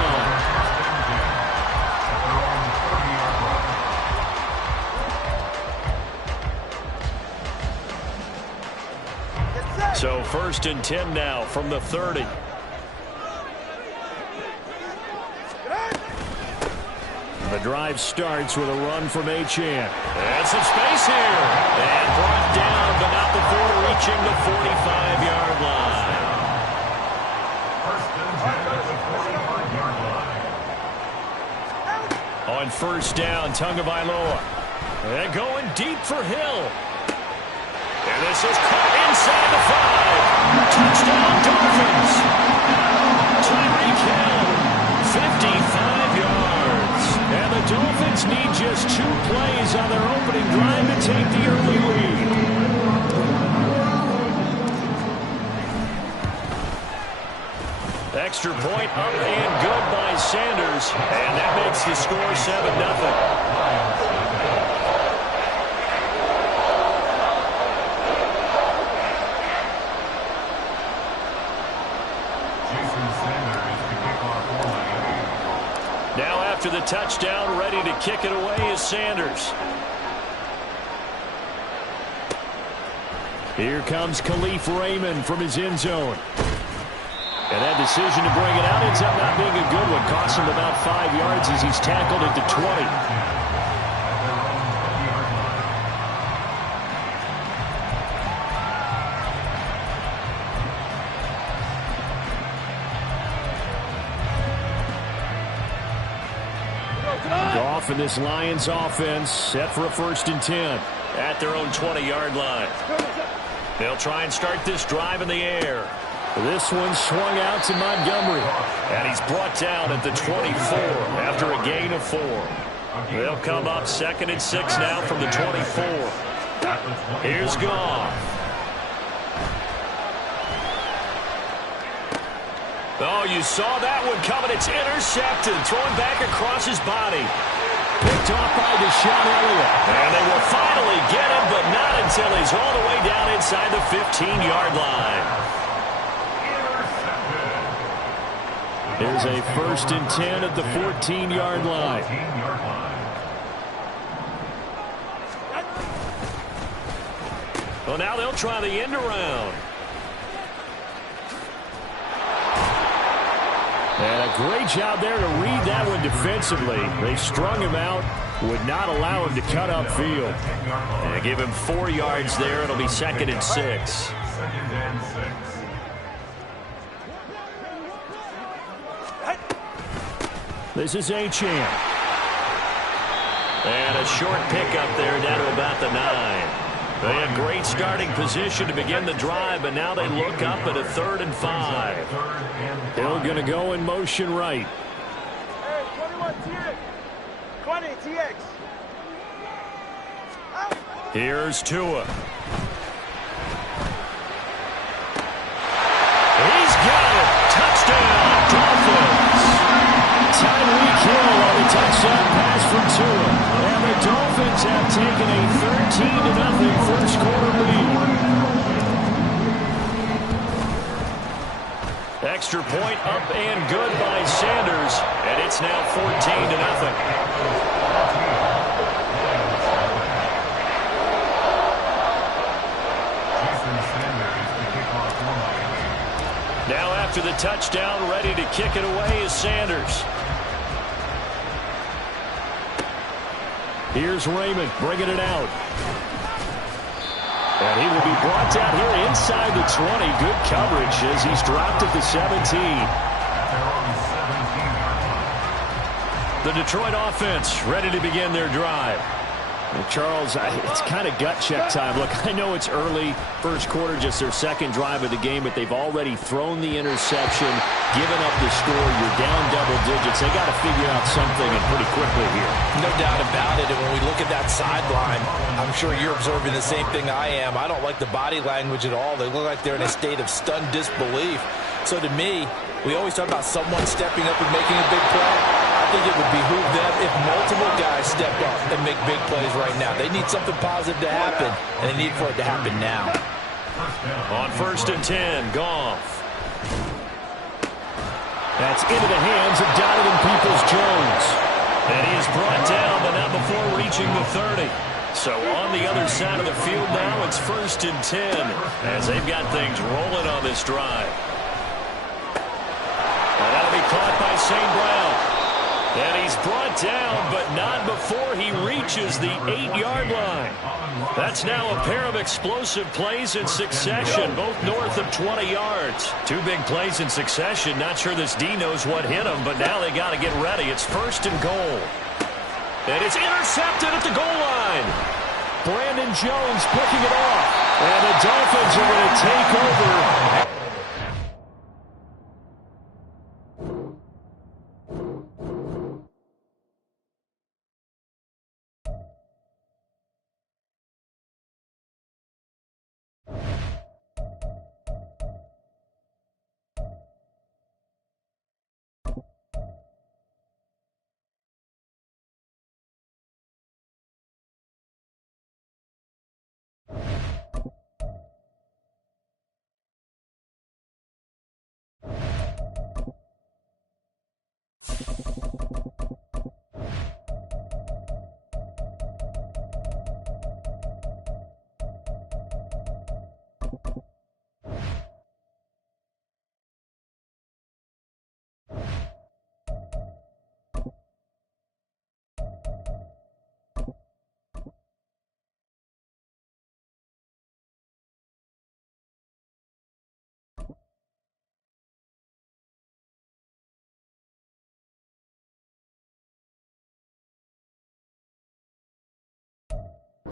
line. So 1st and 10 now from the 30. The drive starts with a run from Achane. And some space here. And brought down, but not before reaching the 45-yard line. First and 10 at the 45-yard line. On first down, Tagovailoa. And going deep for Hill. And this is caught inside the 5. Touchdown, Dolphins. Tyreek Hill, 55 yards. And the Dolphins need just 2 plays on their opening drive to take the early lead. Extra point up and good by Sanders. And that makes the score 7-0. Now after the touchdown, ready to kick it away is Sanders. Here comes Khalif Raymond from his end zone. And that decision to bring it out ends up not being a good one. Costs him about 5 yards as he's tackled at the 20. Goff and this Lions offense set for a 1st and 10 at their own 20-yard line. They'll try and start this drive in the air. This one swung out to Montgomery. And he's brought down at the 24 after a gain of 4. They'll come up 2nd and 6 now from the 24. Here's Goff. Oh, you saw that one coming. It's intercepted. Thrown back across his body. Picked off by Deshaun Elliott. And they will finally get him, but not until he's all the way down inside the 15-yard line. Here's a 1st and 10 at the 14-yard line. Well, now they'll try the end around. And a great job there to read that one defensively. They strung him out, would not allow him to cut upfield. And give him 4 yards there. It'll be 2nd and 6. This is Achane. And a short pickup there down to about the 9. They had great starting position to begin the drive, but now they look up at a 3rd and 5. Hill going to go in motion right. Hey, 21 TX. 20 TX. Here's Tua. He's got it. Touchdown, Dolphins. Tyreek Hill on the touchdown pass from Tua. And the Dolphins have taken a 13-0 first quarter lead. Extra point up and good by Sanders. And it's now 14-0. Now after the touchdown, ready to kick it away is Sanders. Here's Raymond bringing it out. And he will be brought down here inside the 20. Good coverage as he's dropped at the 17. The Detroit offense ready to begin their drive. Well, Charles, it's kind of gut check time. Look, I know it's early, first quarter, just their 2nd drive of the game, but they've already thrown the interception, given up the score. You're down double digits. They got to figure out something and pretty quickly here. No doubt about it. And when we look at that sideline, I'm sure you're observing the same thing I am. I don't like the body language at all. They look like they're in a state of stunned disbelief. So to me, we always talk about someone stepping up and making a big play. I think it would behoove them if multiple guys stepped up and make big plays right now. They need something positive to happen, and they need for it to happen now. On 1st and 10, Goff. That's into the hands of Donovan Peoples-Jones. And he is brought down, but not before reaching the 30. So on the other side of the field now, it's 1st and 10 as they've got things rolling on this drive. And that'll be caught by St. Brown. And he's brought down, but not before he reaches the 8-yard line. That's now a pair of explosive plays in succession, both north of 20 yards. 2 big plays in succession. Not sure this D knows what hit him, but now they got to get ready. It's 1st and goal. And it's intercepted at the goal line. Brandon Jones picking it off. And the Dolphins are going to take over.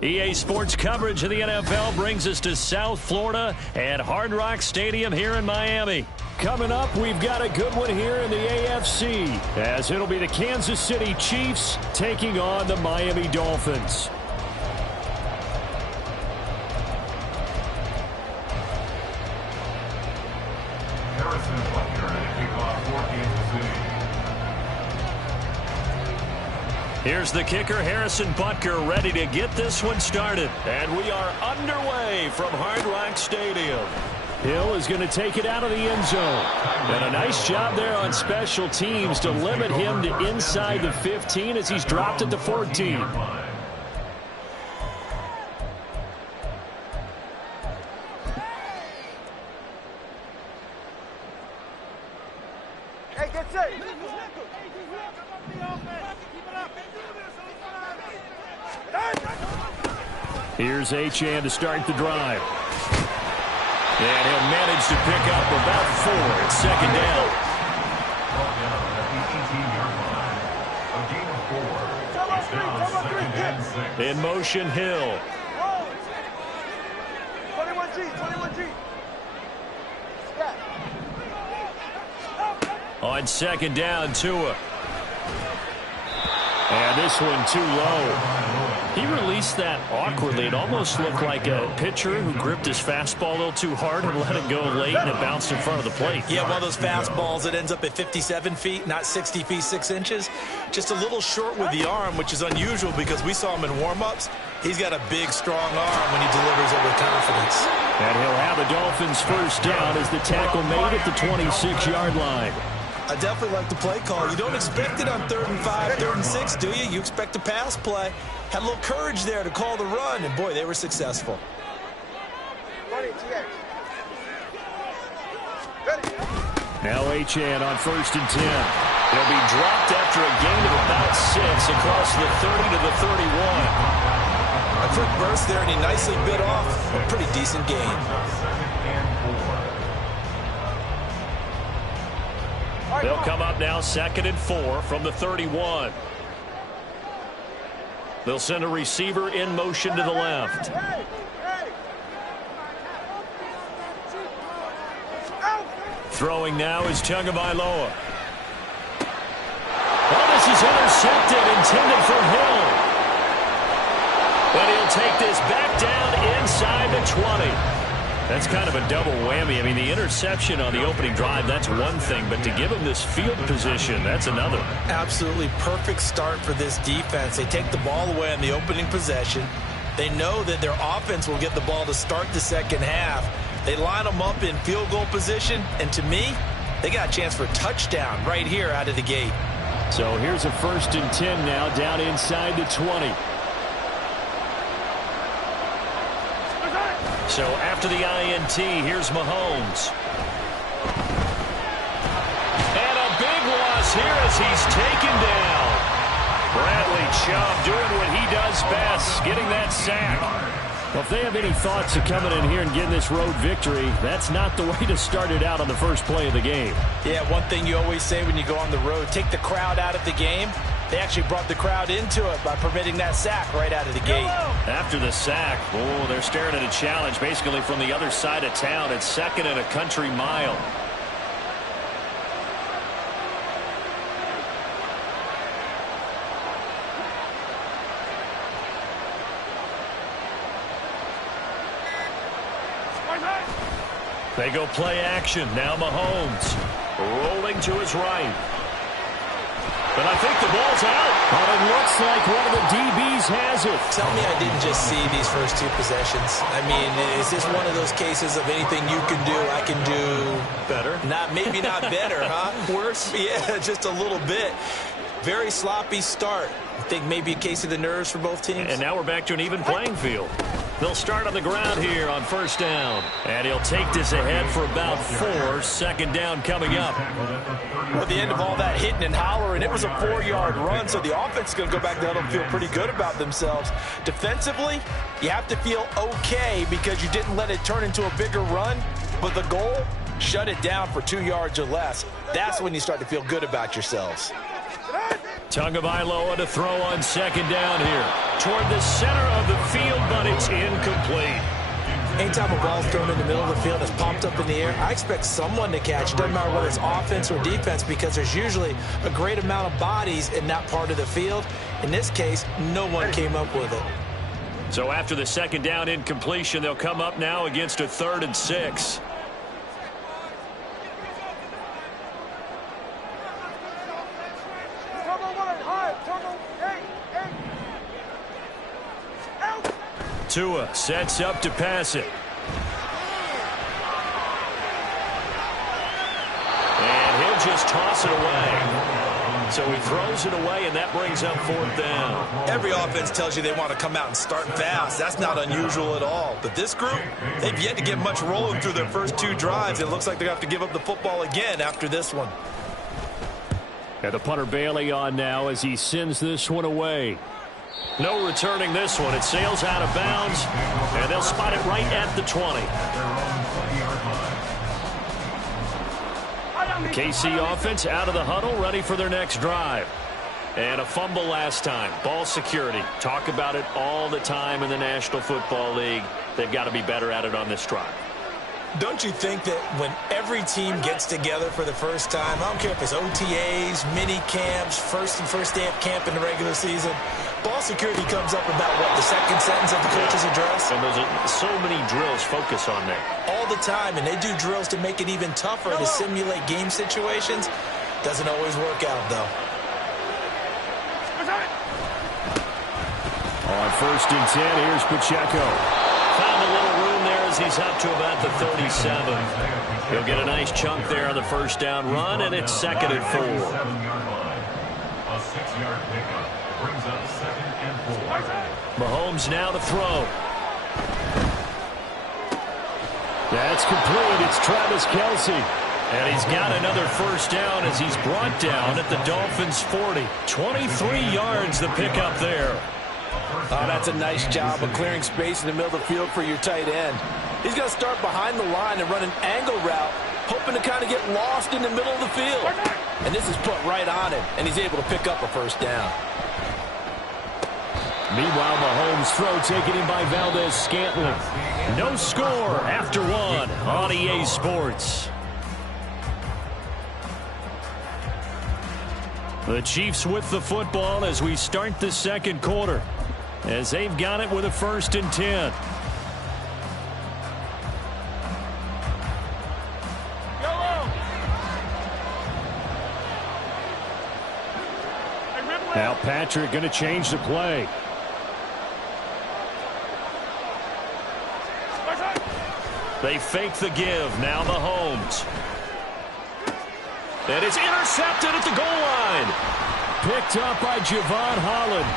EA Sports coverage of the NFL brings us to South Florida at Hard Rock Stadium here in Miami. Coming up, we've got a good one here in the AFC, as it'll be the Kansas City Chiefs taking on the Miami Dolphins. Harrison Butker at kickoff for Kansas City. Here's the kicker, Harrison Butker, ready to get this one started. And we are underway from Hard Rock Stadium. Hill is going to take it out of the end zone. And a nice job there on special teams to limit him to inside the 15 as he's dropped at the 14. Hey, get set. Here's Achane to start the drive. And he'll manage to pick up about 4 at 2nd down. Ball down at the 18-yard line. A gain of 4. It's down 2nd and 6. In motion, Hill. 21G. On 2nd down, Tua. And this one too low. He released that awkwardly. It almost looked like a pitcher who gripped his fastball a little too hard and let it go late, and it bounced in front of the plate. Yeah, one of those fastballs that ends up at 57 feet, not 60 feet, 6 inches. Just a little short with the arm, which is unusual because we saw him in warm-ups. He's got a big, strong arm when he delivers it with confidence. And he'll have the Dolphins first down as the tackle made at the 26-yard line. I definitely like the play call. You don't expect it on 3rd and 5, 3rd and 6, do you? You expect a pass play. Had a little courage there to call the run, and boy, they were successful. Now Achane on 1st and 10. He'll be dropped after a gain of about 6 across the 30 to the 31. A quick burst there, and he nicely bit off a pretty decent gain. They'll come up now 2nd and 4 from the 31. They'll send a receiver in motion to the left. Throwing now is Tagovailoa. Oh, this is intercepted, intended for Hill. But he'll take this back down inside the 20. That's kind of a double whammy. I mean, the interception on the opening drive, that's one thing, but to give him this field position, that's another. Absolutely perfect start for this defense. They take the ball away on the opening possession. They know that their offense will get the ball to start the second half. They line them up in field goal position, and to me, they got a chance for a touchdown right here out of the gate. So here's a 1st and 10 now down inside the 20. So after the INT, here's Mahomes. And a big loss here as he's taken down. Bradley Chubb doing what he does best, getting that sack. Well, if they have any thoughts of coming in here and getting this road victory, that's not the way to start it out on the first play of the game. Yeah, one thing you always say when you go on the road, take the crowd out of the game. They actually brought the crowd into it by permitting that sack right out of the gate. After the sack, oh, they're staring at a challenge basically from the other side of town. It's 2nd and a country mile. They go play action. Now Mahomes rolling to his right. But I think the ball's out. But it looks like one of the DBs has it. Tell me I didn't just see these first 2 possessions. I mean, is this one of those cases of anything you can do, I can do better? Maybe not better, huh? Worse? Yeah, just a little bit. Very sloppy start. I think maybe a case of the nerves for both teams. And now we're back to an even playing field. They'll start on the ground here on first down. And he'll take this ahead for about 4. 2nd down coming up. Well, at the end of all that hitting and hollering, it was a 4-yard run, so the offense is going to go back there and feel pretty good about themselves. Defensively, you have to feel okay because you didn't let it turn into a bigger run, but the goal, shut it down for 2 yards or less. That's when you start to feel good about yourselves. Tagovailoa to throw on 2nd down here. Toward the center of the field, but it's incomplete. Anytime a ball's thrown in the middle of the field and it's popped up in the air, I expect someone to catch. It doesn't matter whether it's offense or defense because there's usually a great amount of bodies in that part of the field. In this case, no one came up with it. So after the 2nd down incompletion, they'll come up now against a 3rd and 6. Tua sets up to pass it. And he'll just toss it away. So he throws it away, and that brings up 4th down. Every offense tells you they want to come out and start fast. That's not unusual at all. But this group, they've yet to get much rolling through their first 2 drives. It looks like they're going to have to give up the football again after this one. And the punter Bailey on now as he sends this one away. No returning this one. It sails out of bounds, and they'll spot it right at the 20. The KC offense out of the huddle, ready for their next drive. And a fumble last time. Ball security. Talk about it all the time in the National Football League. They've got to be better at it on this drive. Don't you think that when every team gets together for the first time, I don't care if it's OTAs, mini camps, first day of camp in the regular season, ball security comes up about, what, the 2nd sentence of the coach's address? And those are so many drills focus on that. All the time, and they do drills to make it even tougher to simulate game situations. Doesn't always work out, though. On 1st and 10, here's Pacheco. Found a little room there as he's up to about the 37. He'll get a nice chunk there on the 1st down run, and it's 2nd and 4. A 6-yard pickup brings up 2nd and 4. Mahomes now to throw. That's complete. It's Travis Kelce. And he's got another 1st down as he's brought down at the Dolphins' 40. 23 yards the pickup there. Oh, that's a nice job of clearing space in the middle of the field for your tight end. He's going to start behind the line and run an angle route, hoping to kind of get lost in the middle of the field. And this is put right on him, and he's able to pick up a 1st down. Meanwhile, Mahomes' throw taken in by Valdez-Scantling. No score after 1 on EA Sports. The Chiefs with the football as we start the 2nd quarter, as they've got it with a 1st and 10. Now Patrick going to change the play. They fake the give. Now Mahomes. And it's intercepted at the goal line. Picked up by Javon Holland.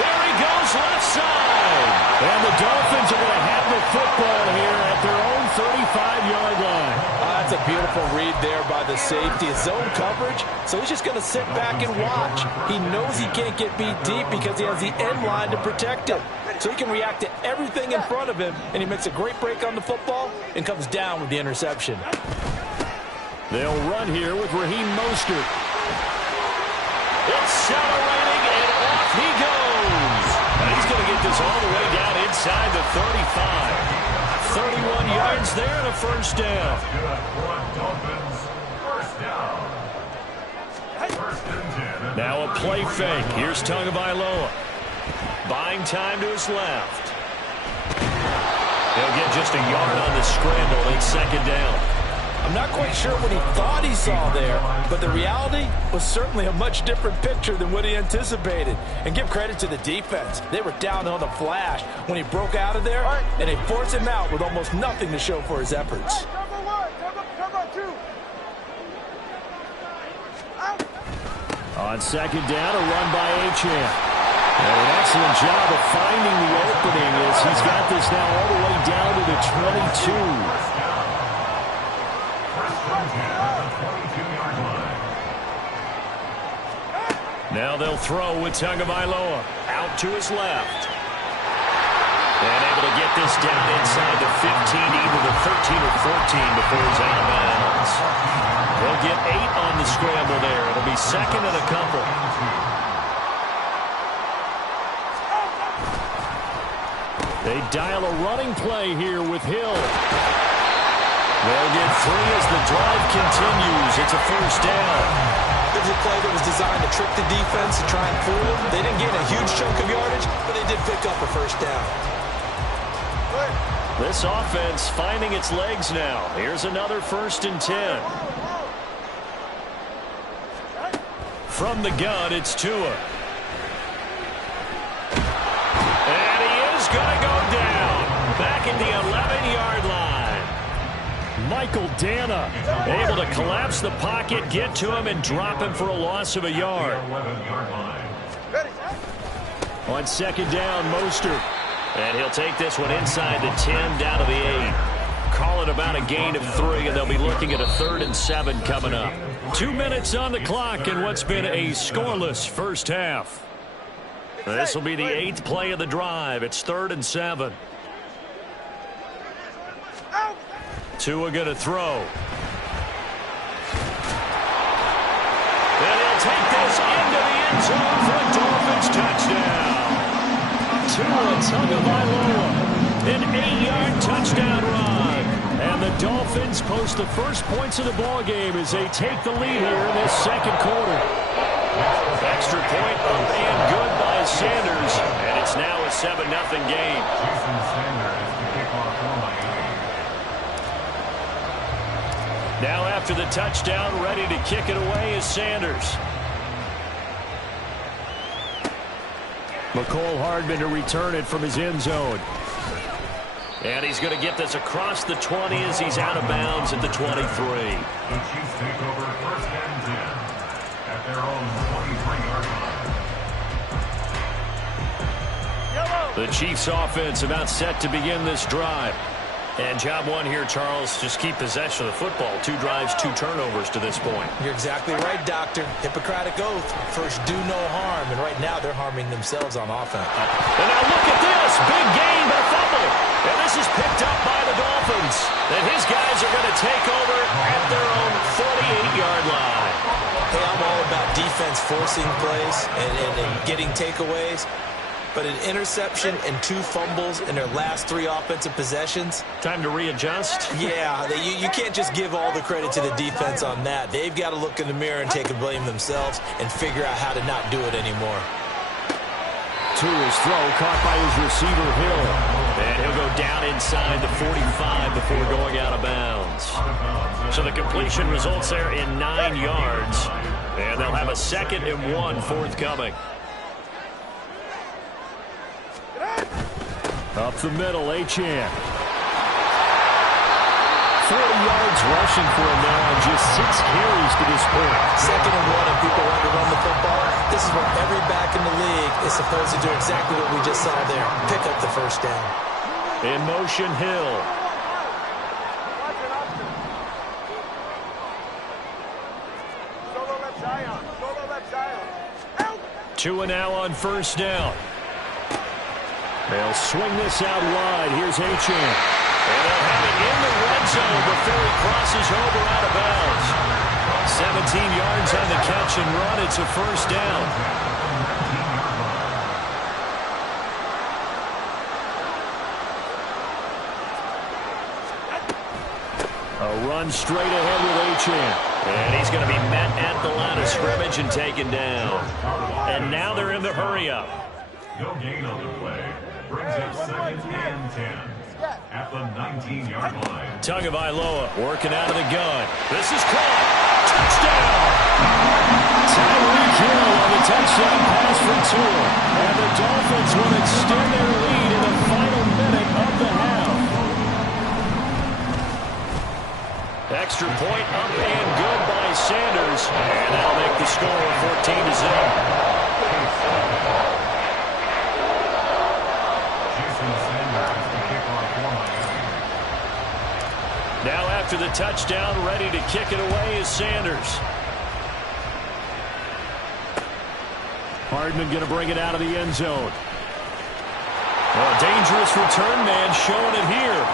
There he goes, left side. And the Dolphins are going to have the football here at their own 35-yard line. That's a beautiful read there by the safety. It's zone coverage, so he's just going to sit back and watch. He knows he can't get beat deep because he has the end line to protect him. So he can react to everything in front of him, and he makes a great break on the football and comes down with the interception. They'll run here with Raheem Mostert. Accelerating, and off he goes. And he's going to get this all the way down inside the 35. 31 yards there and a first down. Now a play fake. Here's Tagovailoa. Buying time to his left. He'll get just a yard on the scramble. It's second down. I'm not quite sure what he thought he saw there, but the reality was certainly a much different picture than what he anticipated. And give credit to the defense. They were down on the flash when he broke out of there, and they forced him out with almost nothing to show for his efforts. On second down, a run by Achane. And an excellent job of finding the opening as he's got this now all the way down to the 22. Now they'll throw with Tagovailoa out to his left. And able to get this down inside the 15, either the 13 or 14 before he's out of bounds. They'll get 8 on the scramble there. It'll be second and a couple. They dial a running play here with Hill. They'll get 3 as the drive continues. It's a first down. It was a play that was designed to trick the defense to try and fool them. They didn't gain a huge chunk of yardage, but they did pick up a first down. This offense finding its legs now. Here's another 1st and 10. From the gun, it's Tua. And he is going to go down. Back in the 11-yard line. Michael Dana able to collapse the pocket, get to him, and drop him for a loss of a yard. On second down, Mostert. And he'll take this one inside the 10, down to the 8. Call it about a gain of 3, and they'll be looking at a 3rd and 7 coming up. 2 minutes on the clock in what's been a scoreless first half. This will be the 8th play of the drive. It's 3rd and 7. Tua going to throw. And he'll take this into the end zone for a Dolphins touchdown. Tua Tagovailoa, an 8-yard touchdown run. And the Dolphins post the first points of the ball game as they take the lead here in this second quarter. Extra point up and good by Sanders. And it's now a 7-0 game. Jason Sanders to kick off for Miami. Now after the touchdown, ready to kick it away is Sanders. McCole Hardman to return it from his end zone. And he's going to get this across the 20 as he's out of bounds at the 23. The Chiefs take over 1st and 10 at their own 23-yard line. The Chiefs offense about set to begin this drive. And job one here, Charles, just keep possession of the football. 2 drives, 2 turnovers to this point. You're exactly right, Doctor. Hippocratic oath. First, do no harm. And right now, they're harming themselves on offense. And now look at this. Big gain, but a fumble. And this is picked up by the Dolphins. And his guys are going to take over at their own 48-yard line. Hey, I'm all about defense forcing plays and getting takeaways. But an interception and 2 fumbles in their last 3 offensive possessions. Time to readjust? Yeah, you can't just give all the credit to the defense on that. They've got to look in the mirror and take the blame themselves and figure out how to not do it anymore. Tua's throw caught by his receiver, Hill. And he'll go down inside the 45 before going out of bounds. So the completion results there in 9 yards. And they'll have a 2nd and 1 forthcoming. Up the middle, Achane. 40 yards rushing for him now on just 6 carries to this point. 2nd and 1 and people want to run the football. This is where every back in the league is supposed to do exactly what we just saw there. Pick up the first down. In motion, Hill. 2 now on first down. They'll swing this out wide. Here's Achane. And they'll have it in the red zone before he crosses over out of bounds. 17 yards on the catch and run. It's a first down. A run straight ahead with Achane. And he's going to be met at the line of scrimmage and taken down. And now they're in the hurry-up. No gain on the play. Brings up 2nd and 10 at the 19-yard line. Tagovailoa working out of the gun. This is caught. Touchdown! Tyreek Hill on the touchdown pass from Tua. And the Dolphins will extend their lead in the final minute of the half. Extra point up and good by Sanders. And that'll make the score 14-0. Now after the touchdown, ready to kick it away is Sanders. Hardman going to bring it out of the end zone. Well, dangerous return man showing it here.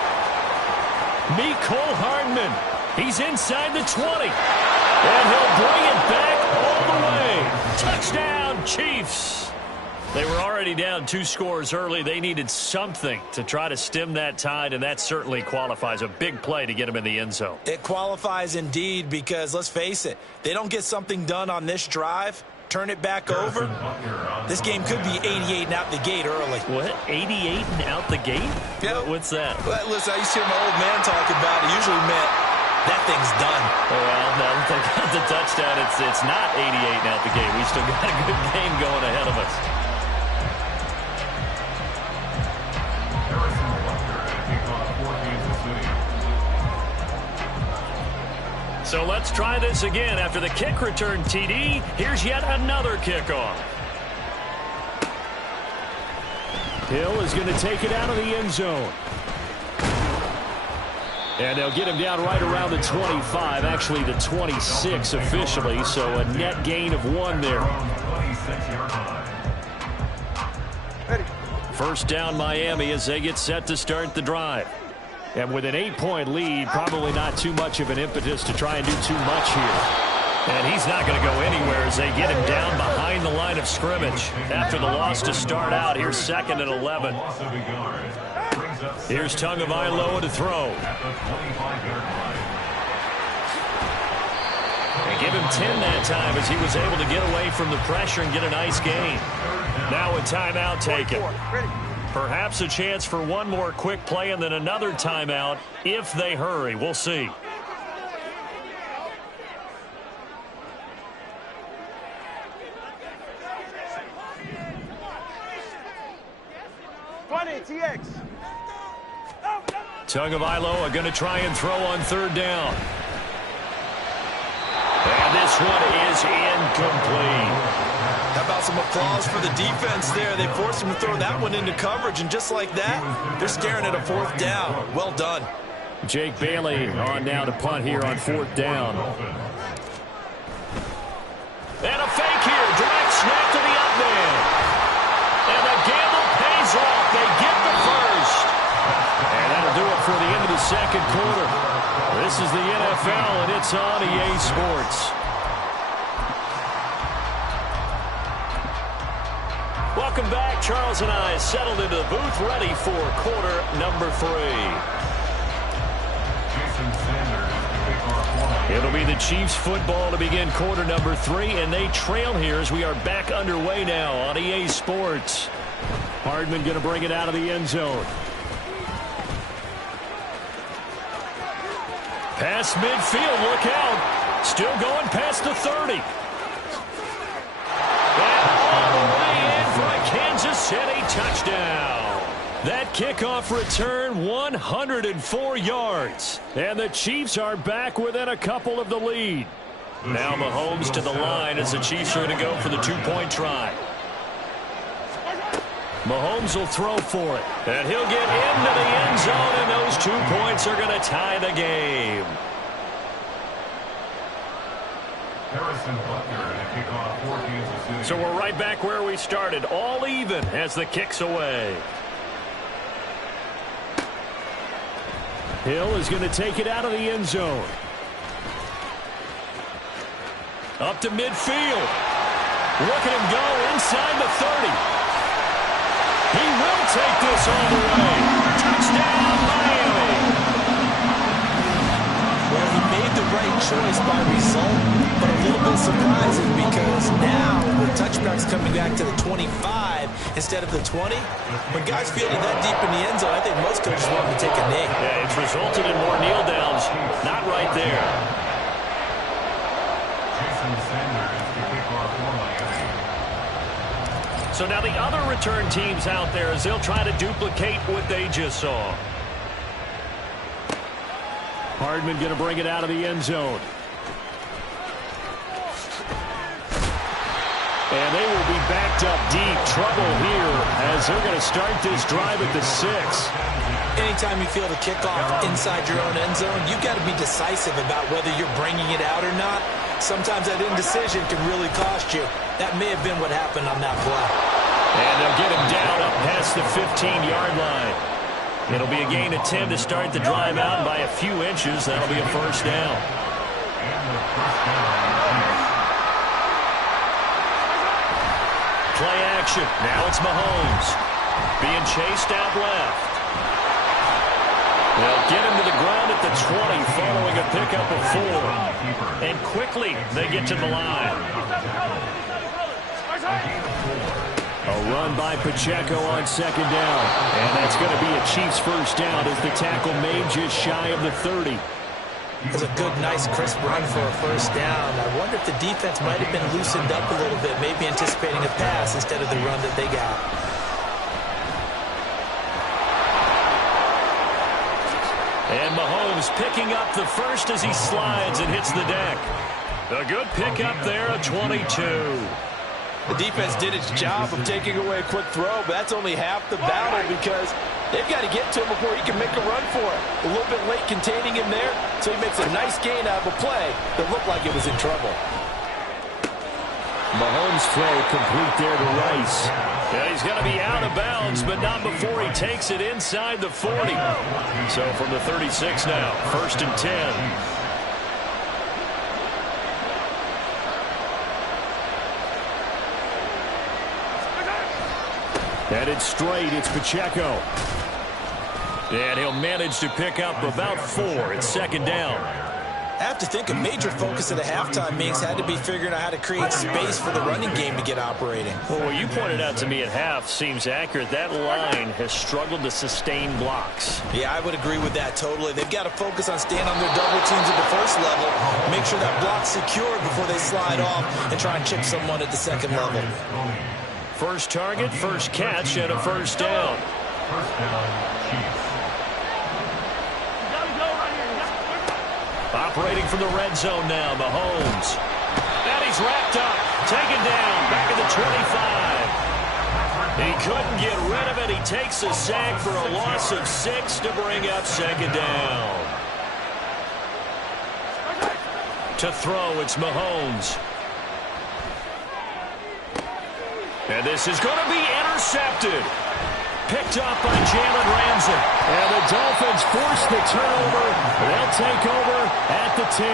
Mecole Hardman. He's inside the 20. And he'll bring it back all the way. Touchdown, Chiefs. They were already down 2 scores early. They needed something to try to stem that tide, and that certainly qualifies. A big play to get them in the end zone. It qualifies indeed because, let's face it, they don't get something done on this drive, turn it back over, this game could be 88 and out the gate early. What? 88 and out the gate? Yeah. What's that? Well, listen, I used to hear my old man talk about it. Usually meant that thing's done. Well, now that they got the touchdown, it's not 88 and out the gate. We still got a good game going ahead of us. So let's try this again. After the kick return TD, here's yet another kickoff. Hill is going to take it out of the end zone. And they'll get him down right around the 25, actually the 26 officially, so a net gain of 1 there. First down Miami as they get set to start the drive. And with an 8-point lead, probably not too much of an impetus to try and do too much here. And he's not going to go anywhere as they get him down behind the line of scrimmage. After the loss to start out, here's 2nd and 11. Here's Tagovailoa to throw. And give him 10 that time as he was able to get away from the pressure and get a nice gain. Now a timeout taken. Perhaps a chance for one more quick play and then another timeout if they hurry. We'll see. Tagovailoa going to try and throw on 3rd down. And this one is incomplete. How about some applause for the defense there? They forced him to throw that one into coverage, and just like that, they're staring at a 4th down. Well done. Jake Bailey on now to punt here on 4th down. And a fake here. Direct snap to the up man. And the gamble pays off. They get the first. And that'll do it for the end of the 2nd quarter. This is the NFL, and it's on EA Sports. Welcome back. Charles and I settled into the booth, ready for quarter number 3. It'll be the Chiefs football to begin quarter number 3, and they trail here as we are back underway now on EA Sports. Hardman going to bring it out of the end zone. Past midfield, look out. Still going past the 30. And all the way in for a Kansas City touchdown. That kickoff return, 104 yards. And the Chiefs are back within a couple of the lead. Now Mahomes to the line as the Chiefs are going to go for the 2-point try. Mahomes will throw for it. And he'll get into the end zone, and those 2 points are going to tie the game. So we're right back where we started, all even as the kick's away. Hill is going to take it out of the end zone. Up to midfield. Look at him go inside the 30. He will take this all the way. Touchdown, Miami. Well, he made the right choice by result, but a little bit surprising because now the touchback's coming back to the 25 instead of the 20. When guys fielded that deep in the end zone, I think most coaches want to take a knee. Yeah, it's resulted in more kneel downs. Not right there. So now the other return teams out there as they'll try to duplicate what they just saw. Hardman going to bring it out of the end zone. And they will be backed up deep. Trouble here as they're going to start this drive at the 6. Anytime you feel the kickoff inside your own end zone, you've got to be decisive about whether you're bringing it out or not. Sometimes that indecision can really cost you. That may have been what happened on that play. And they'll get him down up past the 15-yard line. It'll be a gain of 10 to start the drive out by a few inches. That'll be a first down. Play action. Now it's Mahomes. Being chased out left. They'll get him to the ground at the 20 following a pickup of 4. And quickly they get to the line. A run by Pacheco on second down. And that's going to be a Chiefs first down as the tackle made just shy of the 30. It was a good, nice, crisp run for a first down. I wonder if the defense might have been loosened up a little bit, maybe anticipating a pass instead of the run that they got. And Mahomes picking up the first as he slides and hits the deck. A good pickup there, a 22. The defense did its job of taking away a quick throw, but that's only half the battle because they've got to get to him before he can make a run for it. A little bit late containing him there, so he makes a nice gain out of a play that looked like it was in trouble. Mahomes' throw complete there to Rice. Yeah, he's going to be out of bounds, but not before he takes it inside the 40. So from the 36 now, first and 10. Headed straight, it's Pacheco. And he'll manage to pick up about 4. It's second down. I have to think a major focus of the halftime meetings had to be figuring out how to create space for the running game to get operating. Well, what you pointed out to me at half seems accurate. That line has struggled to sustain blocks. Yeah, I would agree with that totally. They've got to focus on staying on their double teams at the first level, make sure that block's secured before they slide off and try and chip someone at the second level. First target, first catch, and a first down. First down, Chiefs. Operating from the red zone now, Mahomes. And he's wrapped up, taken down, back at the 25. He couldn't get rid of it. He takes a sack for a loss of 6 to bring up second down. To throw, it's Mahomes. And this is going to be intercepted. Picked up by Jalen Ramsey. And the Dolphins force the turnover. They'll take over at the 10.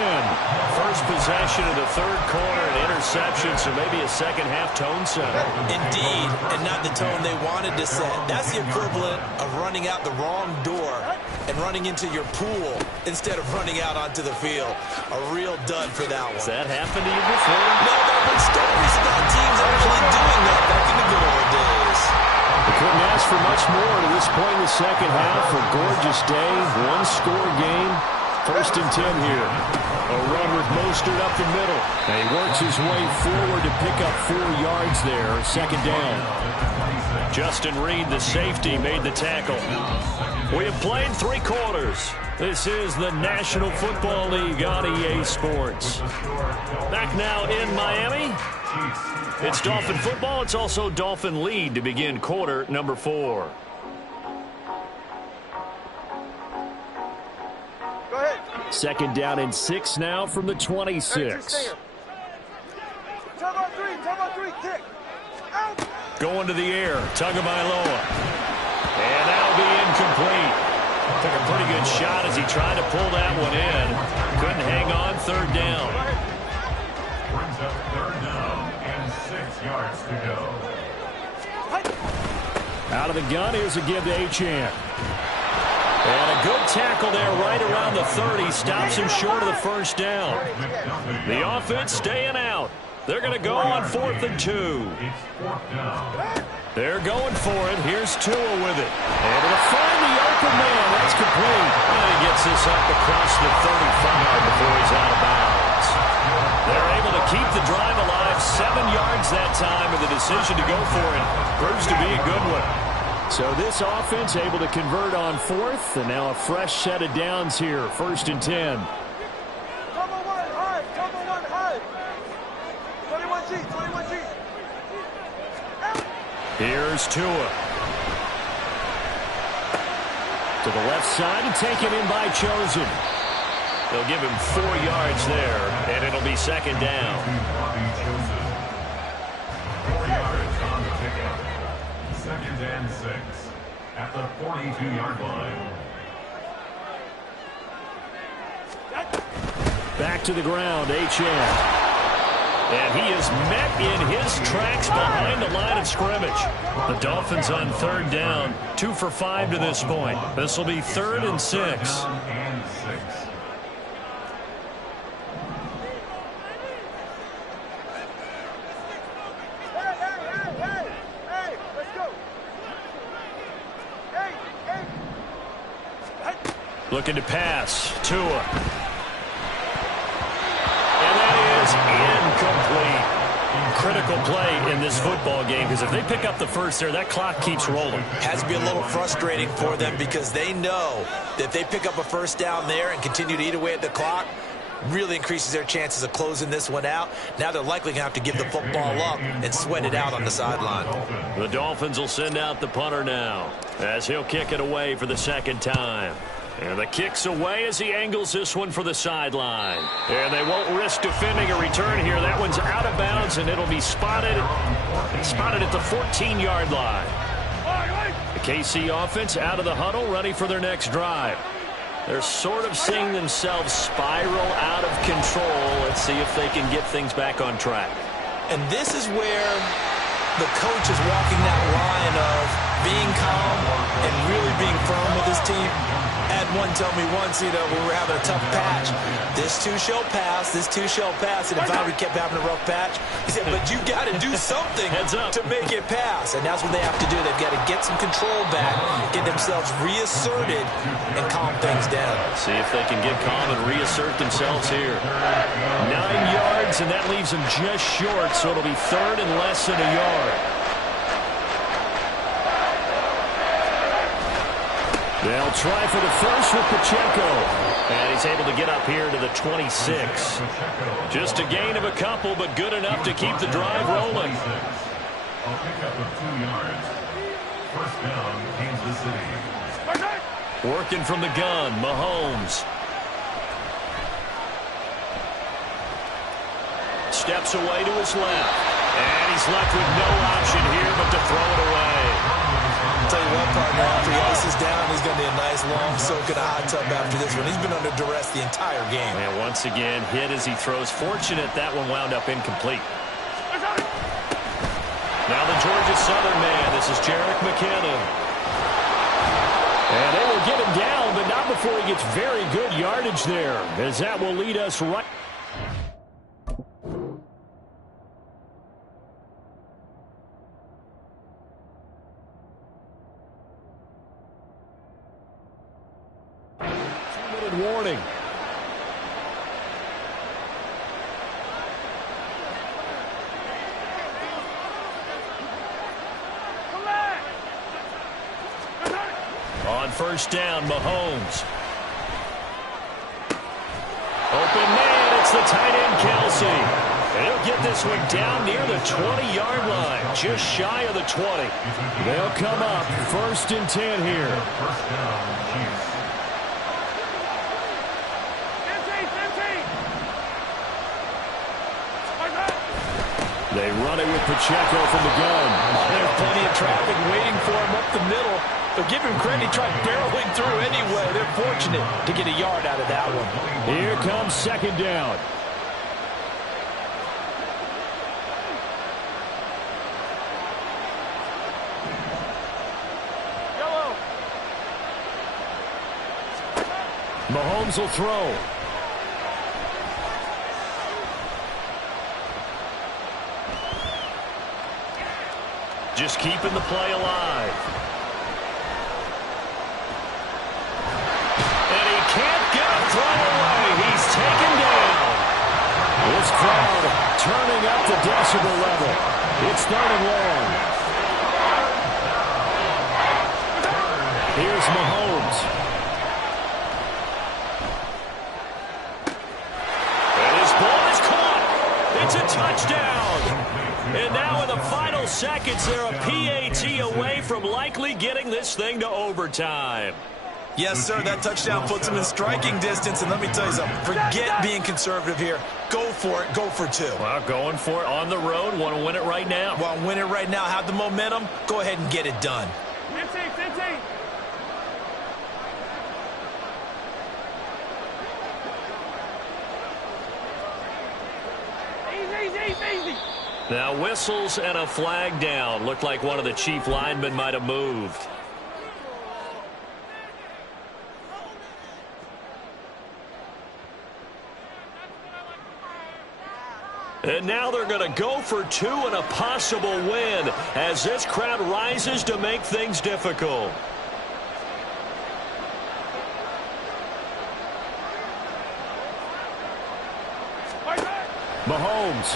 First possession of the third quarter, an interception, so maybe a second-half tone setter. Indeed, and not the tone they wanted to set. That's the equivalent of running out the wrong door and running into your pool instead of running out onto the field. A real dud for that one. Has that happened to you before? No, there have been stories about teams actually doing that back in the good old days. They couldn't ask for much more to this point in the second half. A gorgeous day, one-score game. First and 10 here. A run with Mostert up the middle. And he works his way forward to pick up 4 yards there. Second down. Justin Reed, the safety, made the tackle. We have played 3 quarters. This is the National Football League on EA Sports. Back now in Miami. It's Dolphin football. It's also Dolphin lead to begin quarter number 4. Go ahead. Second down and 6 now from the 26. going to the air. Tagovailoa. And that'll be incomplete. Took a pretty good shot as he tried to pull that one in. Couldn't hang on. Third down. Brings up third down and 6 yards to go. Out of the gun, here's a give to Achane. And a good tackle there right around the 30. Stops him short of the first down. The offense staying out. They're going to go on 4th and 2. It's 4th down. They're going for it. Here's Tua with it. Able to find the open man. That's complete. And he gets this up across the 35 before he's out of bounds. They're able to keep the drive alive. 7 yards that time, and the decision to go for it proves to be a good one. So this offense able to convert on 4th, and now a fresh set of downs here. 1st and 10. Cover one high. Cover one high. 21G. 21G. Here's Tua. To the left side and taken in by Chosen. They'll give him 4 yards there, and it'll be 2nd down. 4 yards on the pickup. 2nd and 6 at the 42-yard line. Back to the ground, Achane. And he is met in his tracks behind the line of scrimmage. The Dolphins on 3rd down. 2 for 5 to this point. This will be 3rd and 6. Hey, let's go. Hey. Looking to pass. Tua. And that is incomplete. Critical play in this football game, because if they pick up the first there, that clock keeps rolling. Has to be a little frustrating for them because they know that if they pick up a first down there and continue to eat away at the clock, really increases their chances of closing this one out. Now they're likely going to have to give the football up and sweat it out on the sideline. The Dolphins will send out the punter now as he'll kick it away for the 2nd time. And the kick's away as he angles this one for the sideline. And they won't risk defending a return here. That one's out of bounds, and it'll be spotted at the 14-yard line. The KC offense out of the huddle, ready for their next drive. They're sort of seeing themselves spiral out of control. Let's see if they can get things back on track. And this is where the coach is walking that line of being calm and really being firm with his team. I had one tell me once, we were having a tough patch. This too shall pass, this too shall pass. And in fact, we kept having a rough patch. He said, but you got to do something to make it pass. And that's what they have to do. They've got to get some control back, get themselves reasserted, and calm things down. See if they can get calm and reassert themselves here. 9 yards, and that leaves them just short, so it'll be 3rd and less than a yard. They'll try for the first with Pacheco. And he's able to get up here to the 26. Just a gain of a couple, but good enough to keep the drive rolling. A pickup of 2 yards. First down, Kansas City. Working from the gun, Mahomes. Steps away to his left. And he's left with no option here but to throw it away. I'll tell you what, partner, after he ices down, he's going to be a nice long soak in a hot tub after this one. He's been under duress the entire game. And once again, hit as he throws. Fortunate that one wound up incomplete. Now the Georgia Southern man. This is Jerick McKinnon. And they will get him down, but not before he gets very good yardage there, as that will lead us right. Warning. On first down, Mahomes. Open man, it's the tight end, Kelsey. And he'll get this one down near the 20-yard line, just shy of the 20. They'll come up 1st and 10 here. First down, Chiefs. They run it with Pacheco from the gun. There's plenty of traffic waiting for him up the middle. But give him credit, he tried barreling through anyway. They're fortunate to get a yard out of that one. Here comes second down. Mahomes will throw. Just keeping the play alive. And he can't get a throw away. He's taken down. This crowd turning up the decibel level. It's third and long. Here's Mahomes. It's a touchdown. And now in the final seconds, they're a PAT away from likely getting this thing to overtime. Yes, sir, that touchdown puts them in striking distance. And let me tell you something, forget being conservative here. Go for it, go for two. Well, going for it on the road. Want to win it right now. Want to win it right now, have the momentum, go ahead and get it done. 15. Easy. Now whistles and a flag down. Looked like one of the chief linemen might have moved. And now they're going to go for two and a possible win as this crowd rises to make things difficult. Mahomes.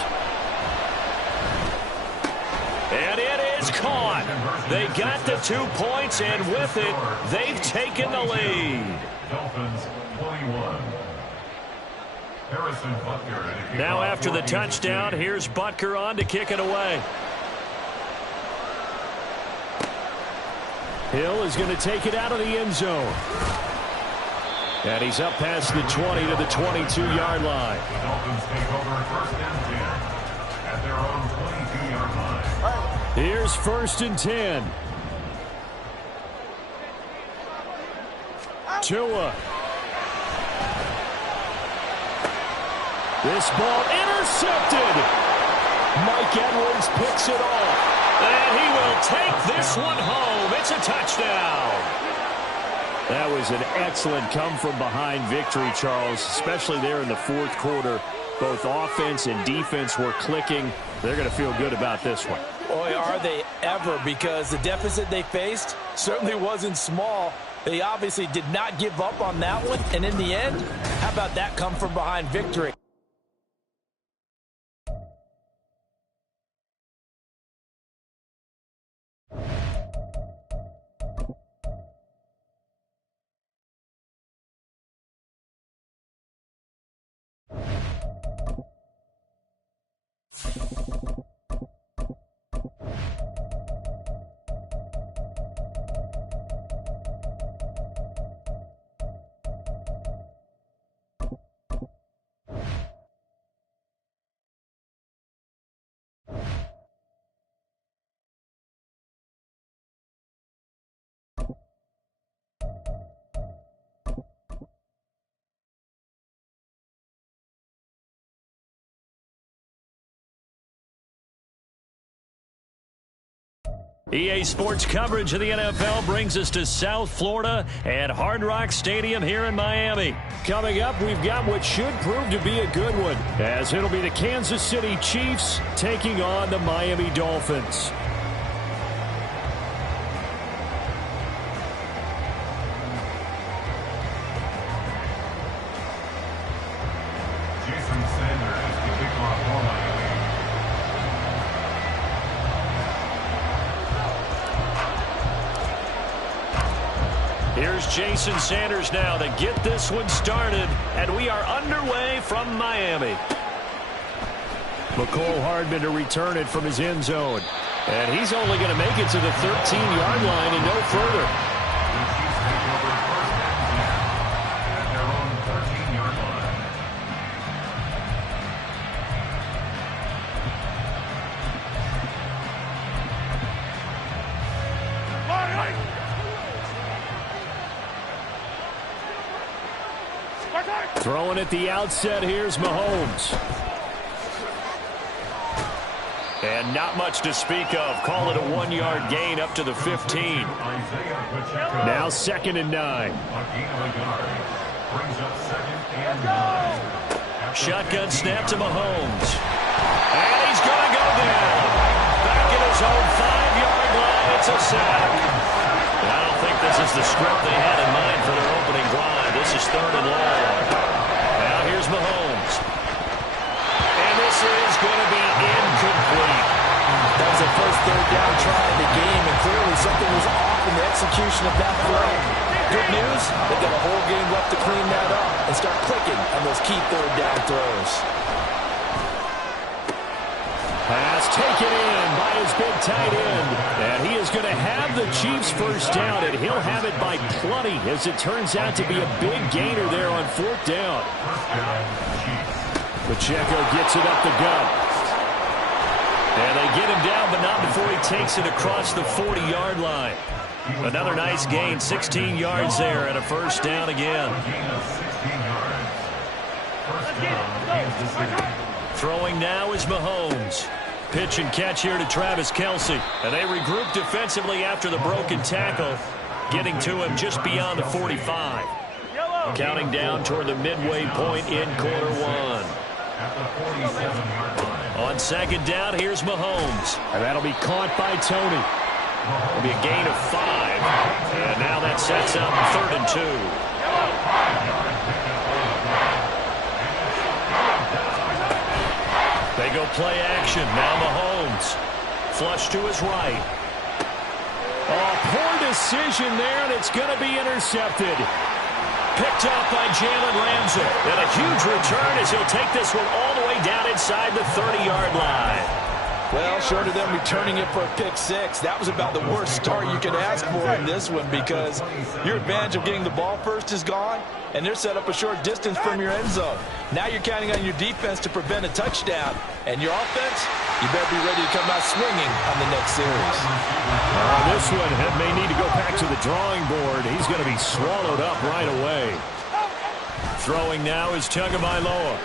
And it is caught. They got the 2 points, and with it, they've taken the lead. Dolphins 21. Harrison Butker. Now after the touchdown, here's Butker on to kick it away. Hill is going to take it out of the end zone. And he's up past the 20 to the 22-yard line. The Dolphins take over first and 10 at their own 22-yard line. Here's first and 10. Tua. This ball intercepted. Mike Edwards picks it off. And he will take this one home. It's a touchdown. That was an excellent come-from-behind victory, Charles, especially there in the fourth quarter. Both offense and defense were clicking. They're going to feel good about this one. Boy, are they ever, because the deficit they faced certainly wasn't small. They obviously did not give up on that one, and in the end, how about that come-from-behind victory? EA Sports coverage of the NFL brings us to South Florida and Hard Rock Stadium here in Miami. Coming up, we've got what should prove to be a good one, as it'll be the Kansas City Chiefs taking on the Miami Dolphins. Jason Sanders to kick off for Miami. Here's Jason Sanders now to get this one started, and we are underway from Miami. McCole Hardman to return it from his end zone. And he's only going to make it to the 13-yard line and no further. The Chiefs take over first and 10 at their own 13-yard line. Throwing at the outset, here's Mahomes. And not much to speak of. Call it a 1-yard gain up to the 15. Now 2nd and 9. Shotgun snap to Mahomes. And he's going to go down. Back in his own 5-yard line. It's a sack. And I don't think this is the script they had in mind for their opening drive. This is 3rd and long. Now here's Mahomes. And this is going to be incomplete. That was the first 3rd down try in the game, and clearly something was off in the execution of that play. Good news, they've got a whole game left to clean that up and start clicking on those key 3rd down throws. Pass taken in by his big tight end. And he is going to have the Chiefs first down, and he'll have it by plenty, as it turns out to be a big gainer there on 4th down. Pacheco gets it up the gut. And they get him down, but not before he takes it across the 40-yard line. Another nice gain, 16 yards there, and a first down again. Throwing now is Mahomes. Pitch and catch here to Travis Kelce. And they regroup defensively after the broken tackle, getting to him just beyond the 45. Counting down toward the midway point in quarter 1. On 2nd down, here's Mahomes. And that'll be caught by Tony. It'll be a gain of 5. And now that sets up 3rd and 2. They go play action. Now Mahomes. Flush to his right. Oh, poor decision there, and it's going to be intercepted. Picked up by Jalen Ramsey. And a huge return as he'll take this one all the way down inside the 30-yard line. Well, short of them returning it for a pick 6, that was about the worst start you could ask for in this one, because your advantage of getting the ball first is gone, and they're set up a short distance from your end zone. Now you're counting on your defense to prevent a touchdown, and your offense, you better be ready to come out swinging on the next series. This one may need to go back to the drawing board. He's going to be swallowed up right away. Throwing now is Tagovailoa.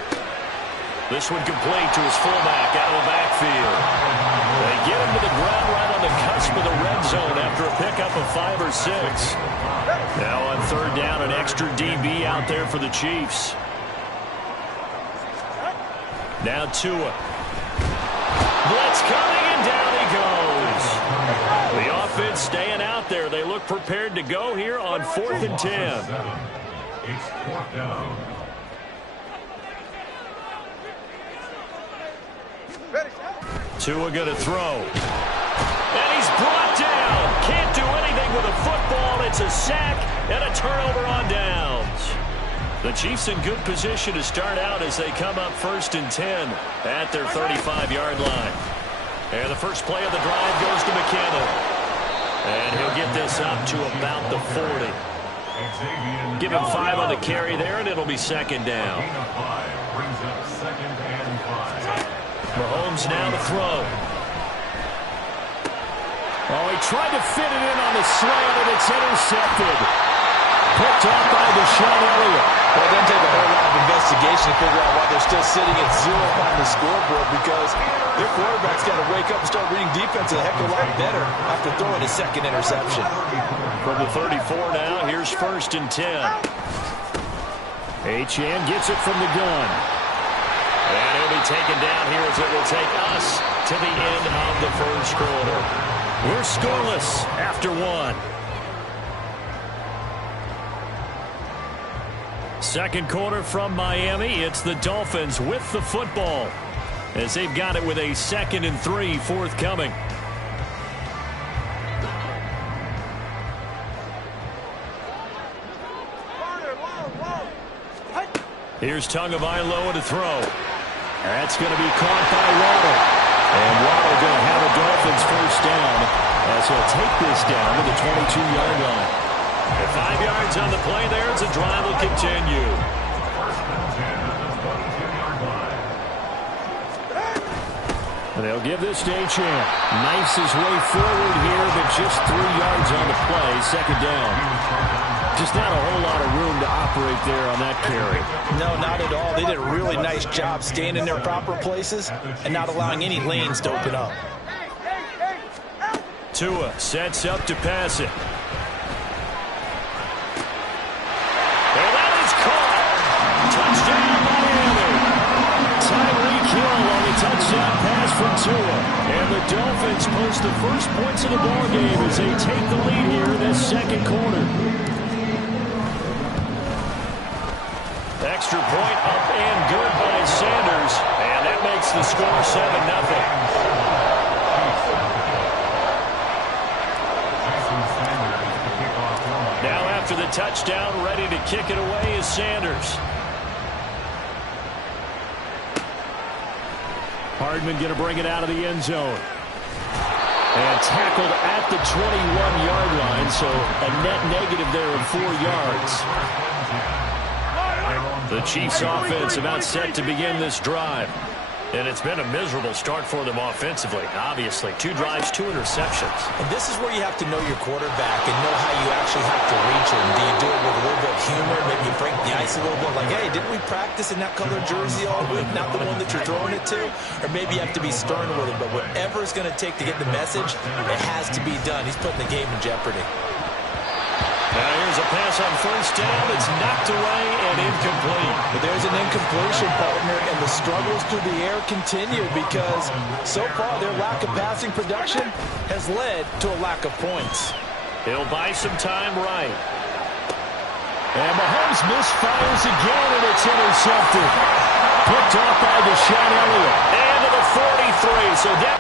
This one complete to his fullback out of the backfield. They get him to the ground right on the cusp of the red zone after a pickup of 5 or 6. Now on 3rd down, an extra DB out there for the Chiefs. Now Tua. Blitz coming, and down he goes. The offense staying out there. They look prepared to go here on 4th and 10. It's 4th down. Tua going to throw. And he's brought down. Can't do anything with a football. It's a sack and a turnover on downs. The Chiefs in good position to start out as they come up 1st and 10 at their 35-yard line. And the first play of the drive goes to McKinnon. And he'll get this up to about the 40. Give him 5 on the carry there, and it'll be 2nd down. Mahomes now to throw. Oh, he tried to fit it in on the slant, and it's intercepted. Picked off by Deshaun Elliott. Well, it doesn't take a whole lot of investigation to figure out why they're still sitting at 0 on the scoreboard, because their quarterback's got to wake up and start reading defense a heck of a lot better after throwing his 2nd interception. From the 34 now, here's 1st and 10. Achane gets it from the gun. And he'll be taken down here as it will take us to the end of the first quarter. We're scoreless after 1. Second quarter from Miami. It's the Dolphins with the football, as they've got it with a 2nd and 3 forthcoming. Here's Tagovailoa to throw. That's going to be caught by Waddle. And Waddle going to have a Dolphins first down as he'll take this down to the 22-yard line. And 5 yards on the play there as the drive will continue. And they'll give this to Achane. Knifes his way forward here, but just 3 yards on the play. 2nd down. Just not a whole lot of room to operate separate there on that carry. No, not at all. They did a really nice job staying in their proper places and not allowing any lanes to open up. Tua sets up to pass it. And that is caught. Touchdown, Miami. Tyreek Hill on the touchdown pass from Tua. And the Dolphins post the first points of the ballgame as they take the lead here in this second quarter. Extra point up and good by Sanders. And that makes the score 7-0. Now after the touchdown, ready to kick it away is Sanders. Hardman going to bring it out of the end zone. And tackled at the 21-yard line, so a net negative there of 4 yards. The Chiefs offense about set to begin this drive. And it's been a miserable start for them offensively. Obviously, 2 drives, 2 interceptions. And this is where you have to know your quarterback and know how you actually have to reach him. Do you do it with a little bit of humor? Maybe you break the ice a little bit. Like, hey, didn't we practice in that color jersey all week? Not the one that you're throwing it to? Or maybe you have to be stern with him. But whatever it's going to take to get the message, it has to be done. He's putting the game in jeopardy. Now here's a pass on first down. It's knocked away and incomplete. But there's an incompletion, partner, and the struggles through the air continue because so far their lack of passing production has led to a lack of points. He'll buy some time right. And Mahomes misfires again, and it's intercepted. Picked off by Deshaun Elliott. And to the 43. So that